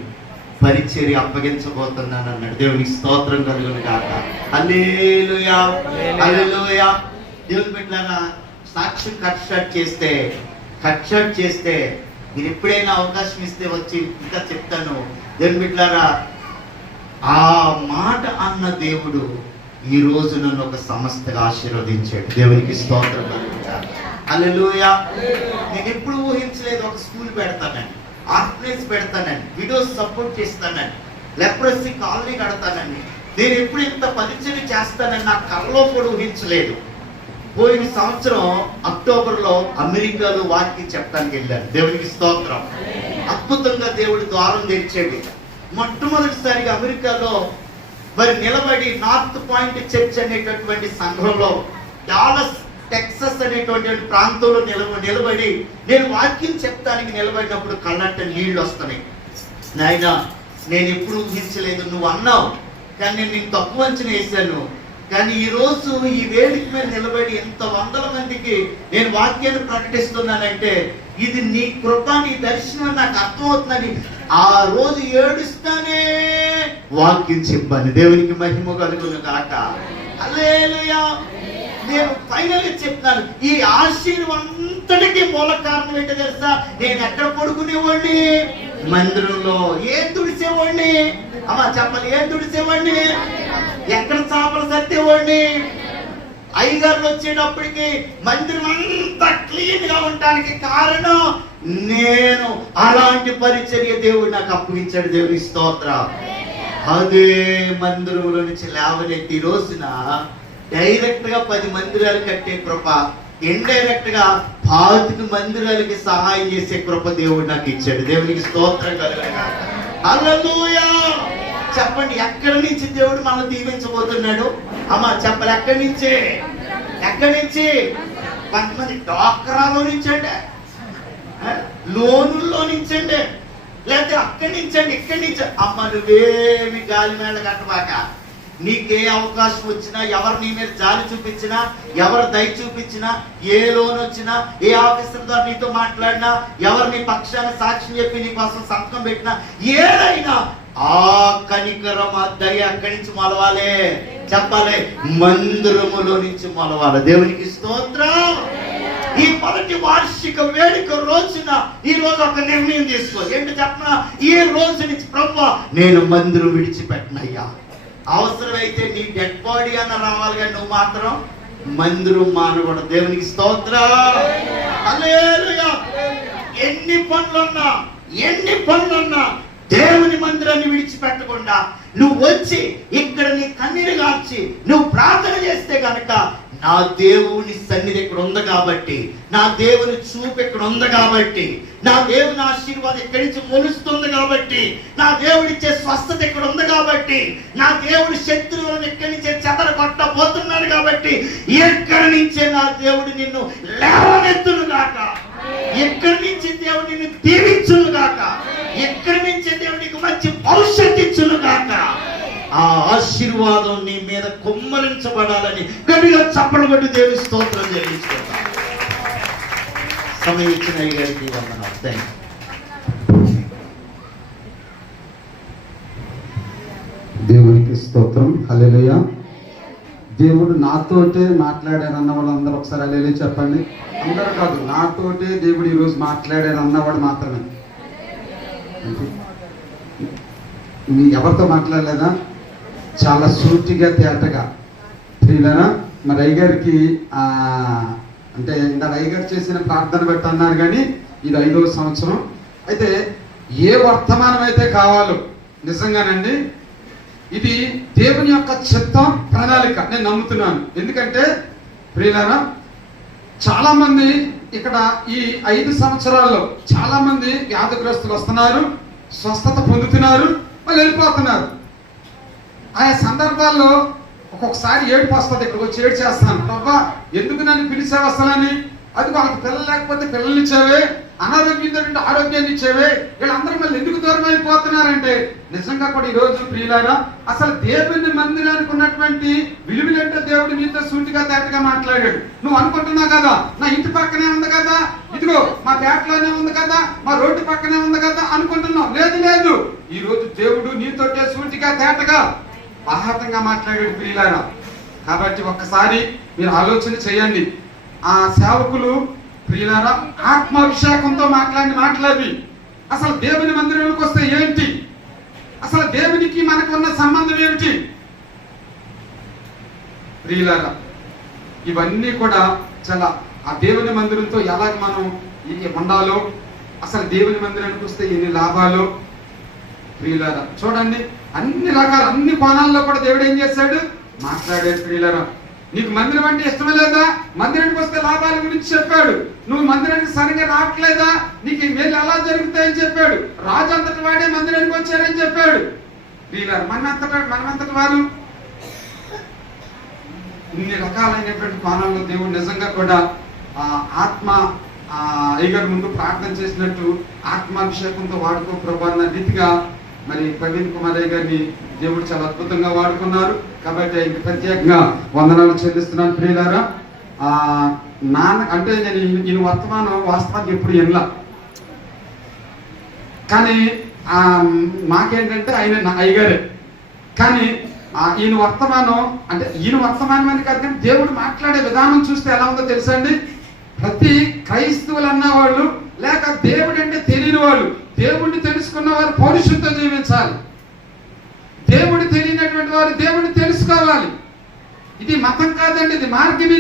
పరిచర్య అప్పగించబోతున్నాను అన్నాడు. దేవునికి స్తోత్రం కలుగును గాక. హల్లెలూయా హల్లెలూయా. దేవుని బిడ్డలారా, సాక్ష్యం కట్ షాట్ చేస్తే మీరు ఎప్పుడైనా అవకాశం ఇస్తే వచ్చి ఇంకా చెప్తాను. దేవుని బిడ్డలారా, ఆ మాట అన్న దేవుడు ఈ రోజు నన్ను ఒక సంస్థగా ఆశీర్వదించాడు. దేవునికి స్తోత్రం కలుగును గాక. హల్లెలూయా. నేను ఎప్పుడు ఊహించలేదు ఒక స్కూల్ పెడతానని, ఆర్ఫనేజ్ పెడతానని, విడోస్ సపోర్ట్ చేస్తానని, లెప్రసీ కాలనీ కడతానని, నేను ఎప్పుడు ఇంత పరిచయం చేస్తానని నా కళ్ళలో కూడా ఊహించలేదు. పోయిన సంవత్సరం అక్టోబర్లో అమెరికాలో వాక్యం చెప్పడానికి వెళ్ళాను. దేవునికి స్తోత్రం. అద్భుతంగా దేవుడి ద్వారం తెరిచాడు. మొట్టమొదటిసారిగా అమెరికాలో మరి నిలబడి నార్త్ పాయింట్ చర్చ్ అనేటటువంటి సంఘంలో డాలస్ టెక్సస్ అనేటువంటి ప్రాంతంలో నిలబడి నేను వాక్యం చెప్తానికి నిలబడినప్పుడు కళ్ళంట నీళ్లు వస్తున్నాయి. నాయన నేను ఎప్పుడు ఊహించలేదు, నువ్వు అన్నావు కానీ నేను తక్కువ అంచనా వేశాను, కానీ ఈ రోజు ఈ వేదిక మీద నిలబడి ఎంత వందల మందికి నేను వాక్యాన్ని ప్రకటిస్తున్నానంటే ఇది నీ కృప, నీ దర్శనం నాకు అర్థమవుతుందని ఆ రోజు ఏడుస్తానే వాక్యం చెప్పాను. దేవునికి మహిమ కలుగును గాక. హల్లెలూయా. నేను ఫైనల్ గా చెప్తాను, ఈ ఆశీర్వాదం అంతటికి మూల కారణం ఏంటో తెలుసా? నేను ఎక్కడ పడుకునేవాడిని, మందిరంలో. ఏం తుడిసేవాడిని అమ్మా చెప్పాలి, ఏం తుడిసేవాడిని, ఎక్కడ చేపలు సత్తేవాడిని. అయ్యగారులు వచ్చేటప్పటికి మందిరం అంతా క్లీన్ గా ఉండడానికి కారణం నేను అలాంటి పరిచర్య దేవుడు నాకు అప్పగించాడు. దేవుని స్తోత్రం. అదే మందిరంలో నుంచి లేవనెత్తి ఈ రోజున డైరెక్ట్ గా 10 మందిరాలు కట్టే కృప, ఇండైరెక్ట్ గా 25 మందిరాలకి సహాయం చేసే కృప దేవుడు నాకు ఇచ్చాడు. దేవునికి స్తోత్రం కలుగును. హల్లెలూయా. చెప్పండి, ఎక్కడి నుంచి దేవుడు మనం దీవించబోతున్నాడు? అమ్మ చెప్పలు ఎక్కడి నుంచి? ఎక్కడి నుంచి? కొంతమంది డాక్రాలో నుంచండి, లోనుల్లో నుంచండి, లేకపోతే అక్కడి నుంచండి, ఇక్కడి నుంచి. అమ్మ నువ్వేమి గాలి మేళ కట్టబాక. నీకే అవకాశం వచ్చినా, ఎవరు నీ మీద జాలి చూపించినా, ఎవరు దయ చూపించినా, ఏ లోన్ వచ్చినా, ఏ ఆఫీసర్ ద్వారా నీతో మాట్లాడినా, ఎవరు నీ పక్షాన సాక్ష్యం చెప్పి నీ కోసం సంతకం పెట్టినా, ఏదైనా ఆ కనికరం ఆ దయ అక్కడి నుంచి మొలవాలే. చెప్పాలి, మందిరములో నుంచి మొలవాలి. దేవునికి స్తోత్రం. ఈ మొదటి వార్షిక వేడుక రోజున ఈ రోజు ఒక నిర్ణయం తీసుకో. ఏంటి చెప్పనా? ఈ రోజు నుంచి ప్రభువా నేను మందిరం విడిచిపెట్టనయ్యా. అవసరమైతే నీ డెడ్ బాడీ అన్న రావాలి, కానీ నువ్వు మాత్రం మందిరం మానకూడదు. దేవునికి స్తోత్రం. హల్లెలూయా. ఎన్ని పనులున్నా దేవుని మందిరాన్ని విడిచిపెట్టకుండా నువ్వు వచ్చి ఇక్కడ నీ కన్నీరు గార్చి నువ్వు ప్రార్థన చేస్తే కనుక నా దేవుని సన్నిధి ఇక్కడ ఉంది కాబట్టి, నా దేవుని చూపు ఇక్కడ ఉంది కాబట్టి, నా దేవుని ఆశీర్వాదం ఇక్కడి నుంచి మొలుస్తుంది కాబట్టి, నా దేవుడిచ్చే స్వస్థత ఇక్కడ ఉంది కాబట్టి, నా దేవుడి శత్రువులను ఇక్కడి నుంచే చెదరగొట్టబోతున్నాడు కాబట్టి, ఎక్కడి నుంచే నా దేవుడు నిన్ను లేవనెత్తును గాక, ఎక్కడి నుంచి దేవుడు నిన్ను దీవించును గాక, ఎక్కడి నుంచి దేవుడికి మంచి భవిష్యత్తు ఇచ్చును గాక. ఆ ఆశీర్వాదం నీ మీద కుమ్మరించబడాలని గట్టిగా చప్పలు కొట్టి దేవుని స్తోత్రం చెల్లించుకుంటాం. సమయం ఇచ్చిన అయ్యగారికి వందనాలు. దేవునికి స్తోత్రం. హల్లెలూయా. దేవుడు నాతోటే మాట్లాడారు అన్న వాళ్ళందరూ ఒకసారి హల్లెలూయా చెప్పండి. అందరూ కాదు, నాతోటే దేవుడు ఈరోజు మాట్లాడారు అన్నవాడు మాత్రమే. మీ ఎవరితో మాట్లాడలేదా? చాలా సూటిగా తేటగా ప్రియులరా. మరి అయ్యగారికి అంటే ఇందాక అయ్యగారు చేసిన ప్రార్థన బట్టి అన్నారు, కానీ ఇది 5వ సంవత్సరం. అయితే ఏ వర్తమానం అయితే కావాలో నిజంగానండి ఇది దేవుని యొక్క చిత్తం, ప్రణాళిక నేను నమ్ముతున్నాను. ఎందుకంటే ప్రియులరా చాలా మంది ఇక్కడ ఈ 5 సంవత్సరాల్లో చాలా మంది వ్యాధిగ్రస్తులు వస్తున్నారు, స్వస్థత పొందుతున్నారు, వాళ్ళు వెళ్ళిపోతున్నారు. ఆయా సందర్భాల్లో ఒక్కొక్కసారి ఏడుపు వస్తుంది. ఇక్కడికి వచ్చి ఏడు చేస్తాను, అబ్బా ఎందుకు నన్ను పిలిచావు అసలని, అది వాళ్ళకి పిల్లలు లేకపోతే పిల్లలు ఇచ్చావే, అనారోగ్యం ఆరోగ్యాన్ని ఇచ్చేవే, వీళ్ళందరూ మళ్ళీ ఎందుకు దూరం అయిపోతున్నారంటే నిజంగా కూడా ఈ రోజు ప్రియులారా అసలు దేవుని మందిరానికి ఉన్నటువంటి విలువలంటే దేవుడు నీతో సూటిగా తేటగా మాట్లాడాడు. నువ్వు అనుకుంటున్నావు కదా నా ఇంటి పక్కనే ఉంది కదా, ఇదిగో మా పేటలోనే ఉంది కదా, మా రోడ్డు పక్కనే ఉంది కదా అనుకుంటున్నావు. లేదు లేదు, ఈ రోజు దేవుడు నీతోటే సూటిగా తేటగా బాహాటంగా మాట్లాడాడు ప్రియులారా. కాబట్టి ఒక్కసారి మీరు ఆలోచన చేయండి. ఆ సేవకులు ప్రియులారా ఆత్మాభిషేకంతో మాట్లాడి అసలు దేవుని మందిరంలోకి వస్తే ఏంటి, అసలు దేవునికి మనకు ఉన్న సంబంధం ఏమిటి ప్రియులారా, ఇవన్నీ కూడా చాలా ఆ దేవుని మందిరంతో ఎలా మనం ఉండాలో, అసలు దేవుని మందిరానికి వస్తే ఎన్ని లాభాలు ప్రియులారా చూడండి. అన్ని రకాల అన్ని కోణాల్లో కూడా దేవుడు ఏం చేశాడు, మాట్లాడాడు ప్రియులారా. నీకు మందిరం అంటే ఇష్టమే లేదా, మందిరానికి వస్తే లాభాల గురించి చెప్పాడు. నువ్వు మందిరానికి సరిగా రావట్లేదా, నీకు మేలు ఎలా జరుగుతాయని చెప్పాడు. రాజు అంతటి వాడే మందిరానికి వచ్చారని చెప్పాడు ప్రియులారా. మనమంతటి వారు ఇన్ని రకాలైనటువంటి కోణాల్లో దేవుడు నిజంగా కూడా ఆత్మ అయ్యగారి ముందు ప్రార్థన చేసినట్టు ఆత్మాభిషేకంతో వాడుకో ప్రభు అన్న రీతిగా మరి ప్రవీణ్ కుమార్ అయ్య గారిని దేవుడు చాలా అద్భుతంగా వాడుకున్నారు. కాబట్టి ఆయనకి ప్రత్యేకంగా వందనాలు చెల్లిస్తున్నాను ప్రియులారా. నాన్న అంటే నేను ఈయన వర్తమానం వాస్తవానికి ఎప్పుడు వినలా, కానీ మాకేంటంటే ఆయన అయ్యగారే. కానీ ఈయన వర్తమానం అంటే ఈయన వర్తమానం అని కాదు, కానీ దేవుడు మాట్లాడే విధానం చూస్తే ఎలా ఉందో తెలుసా అండి. ప్రతి క్రైస్తవులు అన్నవాళ్ళు లేక దేవుడు అంటే తెలియని వాళ్ళు, దేవుడిని తెలుసుకున్న వారు పౌరుషంతో జీవించాలి. దేవుడు తెలియనటువంటి వారు దేవుడిని తెలుసుకోవాలి. ఇది మతం కాదండి, ఇది మార్గం.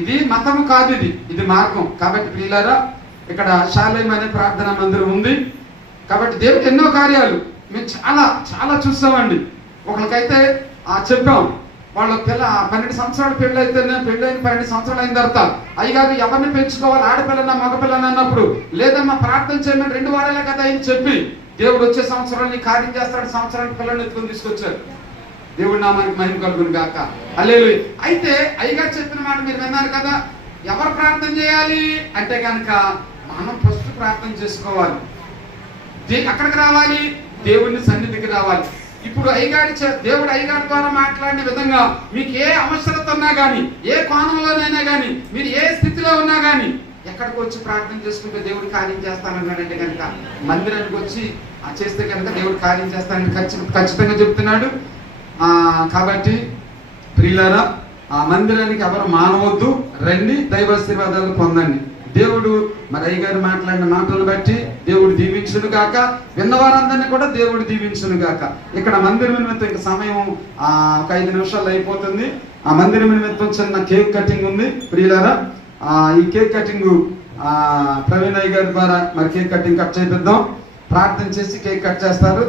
ఇది మతము కాదు, ఇది మార్గం. కాబట్టి ప్రియులారా ఇక్కడ శాలేం అనే ప్రార్థనా మందిరం ఉంది. కాబట్టి దేవుడు ఎన్నో కార్యాలు మేము చాలా చాలా చూస్తామండి. ఒకరికైతే చెప్పాం, వాళ్ళ పిల్ల 12 సంవత్సరాలు పెళ్ళైన 12 సంవత్సరాలు అయిన తర్వాత అయ్యగారు ఎవరిని పెంచుకోవాలి, ఆడపిల్లనా మగపిల్లనా అన్నప్పుడు లేదమ్మా ప్రార్థన చేయమని 2 వారాలే కదా అని చెప్పి దేవుడు వచ్చే సంవత్సరాన్ని కార్యం చేస్తాడు. సంవత్సరానికి పిల్లల్ని ఎత్తుకొని తీసుకొచ్చారు. దేవుడి నామానికి మహిమ కలుగును గాక. హల్లెలూయా. అయితే అయ్యగారు చెప్పిన మాట మీరు విన్నారు కదా. ఎవరు ప్రార్థన చేయాలి అంటే కనుక మనం ఫస్ట్ ప్రార్థన చేసుకోవాలి. అక్కడికి రావాలి, దేవుని సన్నిధికి రావాలి. ఇప్పుడు దేవుడు అయ్యగారి ద్వారా మాట్లాడిన విధంగా మీకు ఏ అవసరత ఉన్నా కానీ, ఏ కోణంలోనైనా కానీ, మీరు ఏ స్థితిలో ఉన్నా కానీ ఎక్కడికి వచ్చి ప్రార్థన చేసుకుంటే దేవుడు కార్యం చేస్తానన్నాడంటే కనుక మందిరానికి వచ్చి చేస్తే కనుక దేవుడు కార్యం చేస్తానని ఖచ్చితంగా చెప్తున్నాడు. కాబట్టి ప్రియులారా, ఆ మందిరానికి ఎవరు మానవద్దు, రండి, దైవాశీర్వాదాలు పొందండి. దేవుడు మరి అయ్యగారు మాట్లాడిన మాటలను బట్టి దేవుడు దీవించును గాక. విన్నవారందరినీ కూడా దేవుడు దీవించును గాక. ఇక్కడ మందిరం నిమిత్తం ఇంకా సమయం ఒక 5 నిమిషాలు అయిపోతుంది. ఆ మందిరం నిమిత్తం చిన్న కేక్ కటింగ్ ఉంది ప్రియులారా. ఈ కేక్ కటింగ్ ప్రవీణ్ అయ్య గారి ద్వారా మరి కేక్ కటింగ్ కట్ చేపిద్దాం. ప్రార్థన చేసి కేక్ కట్ చేస్తారు.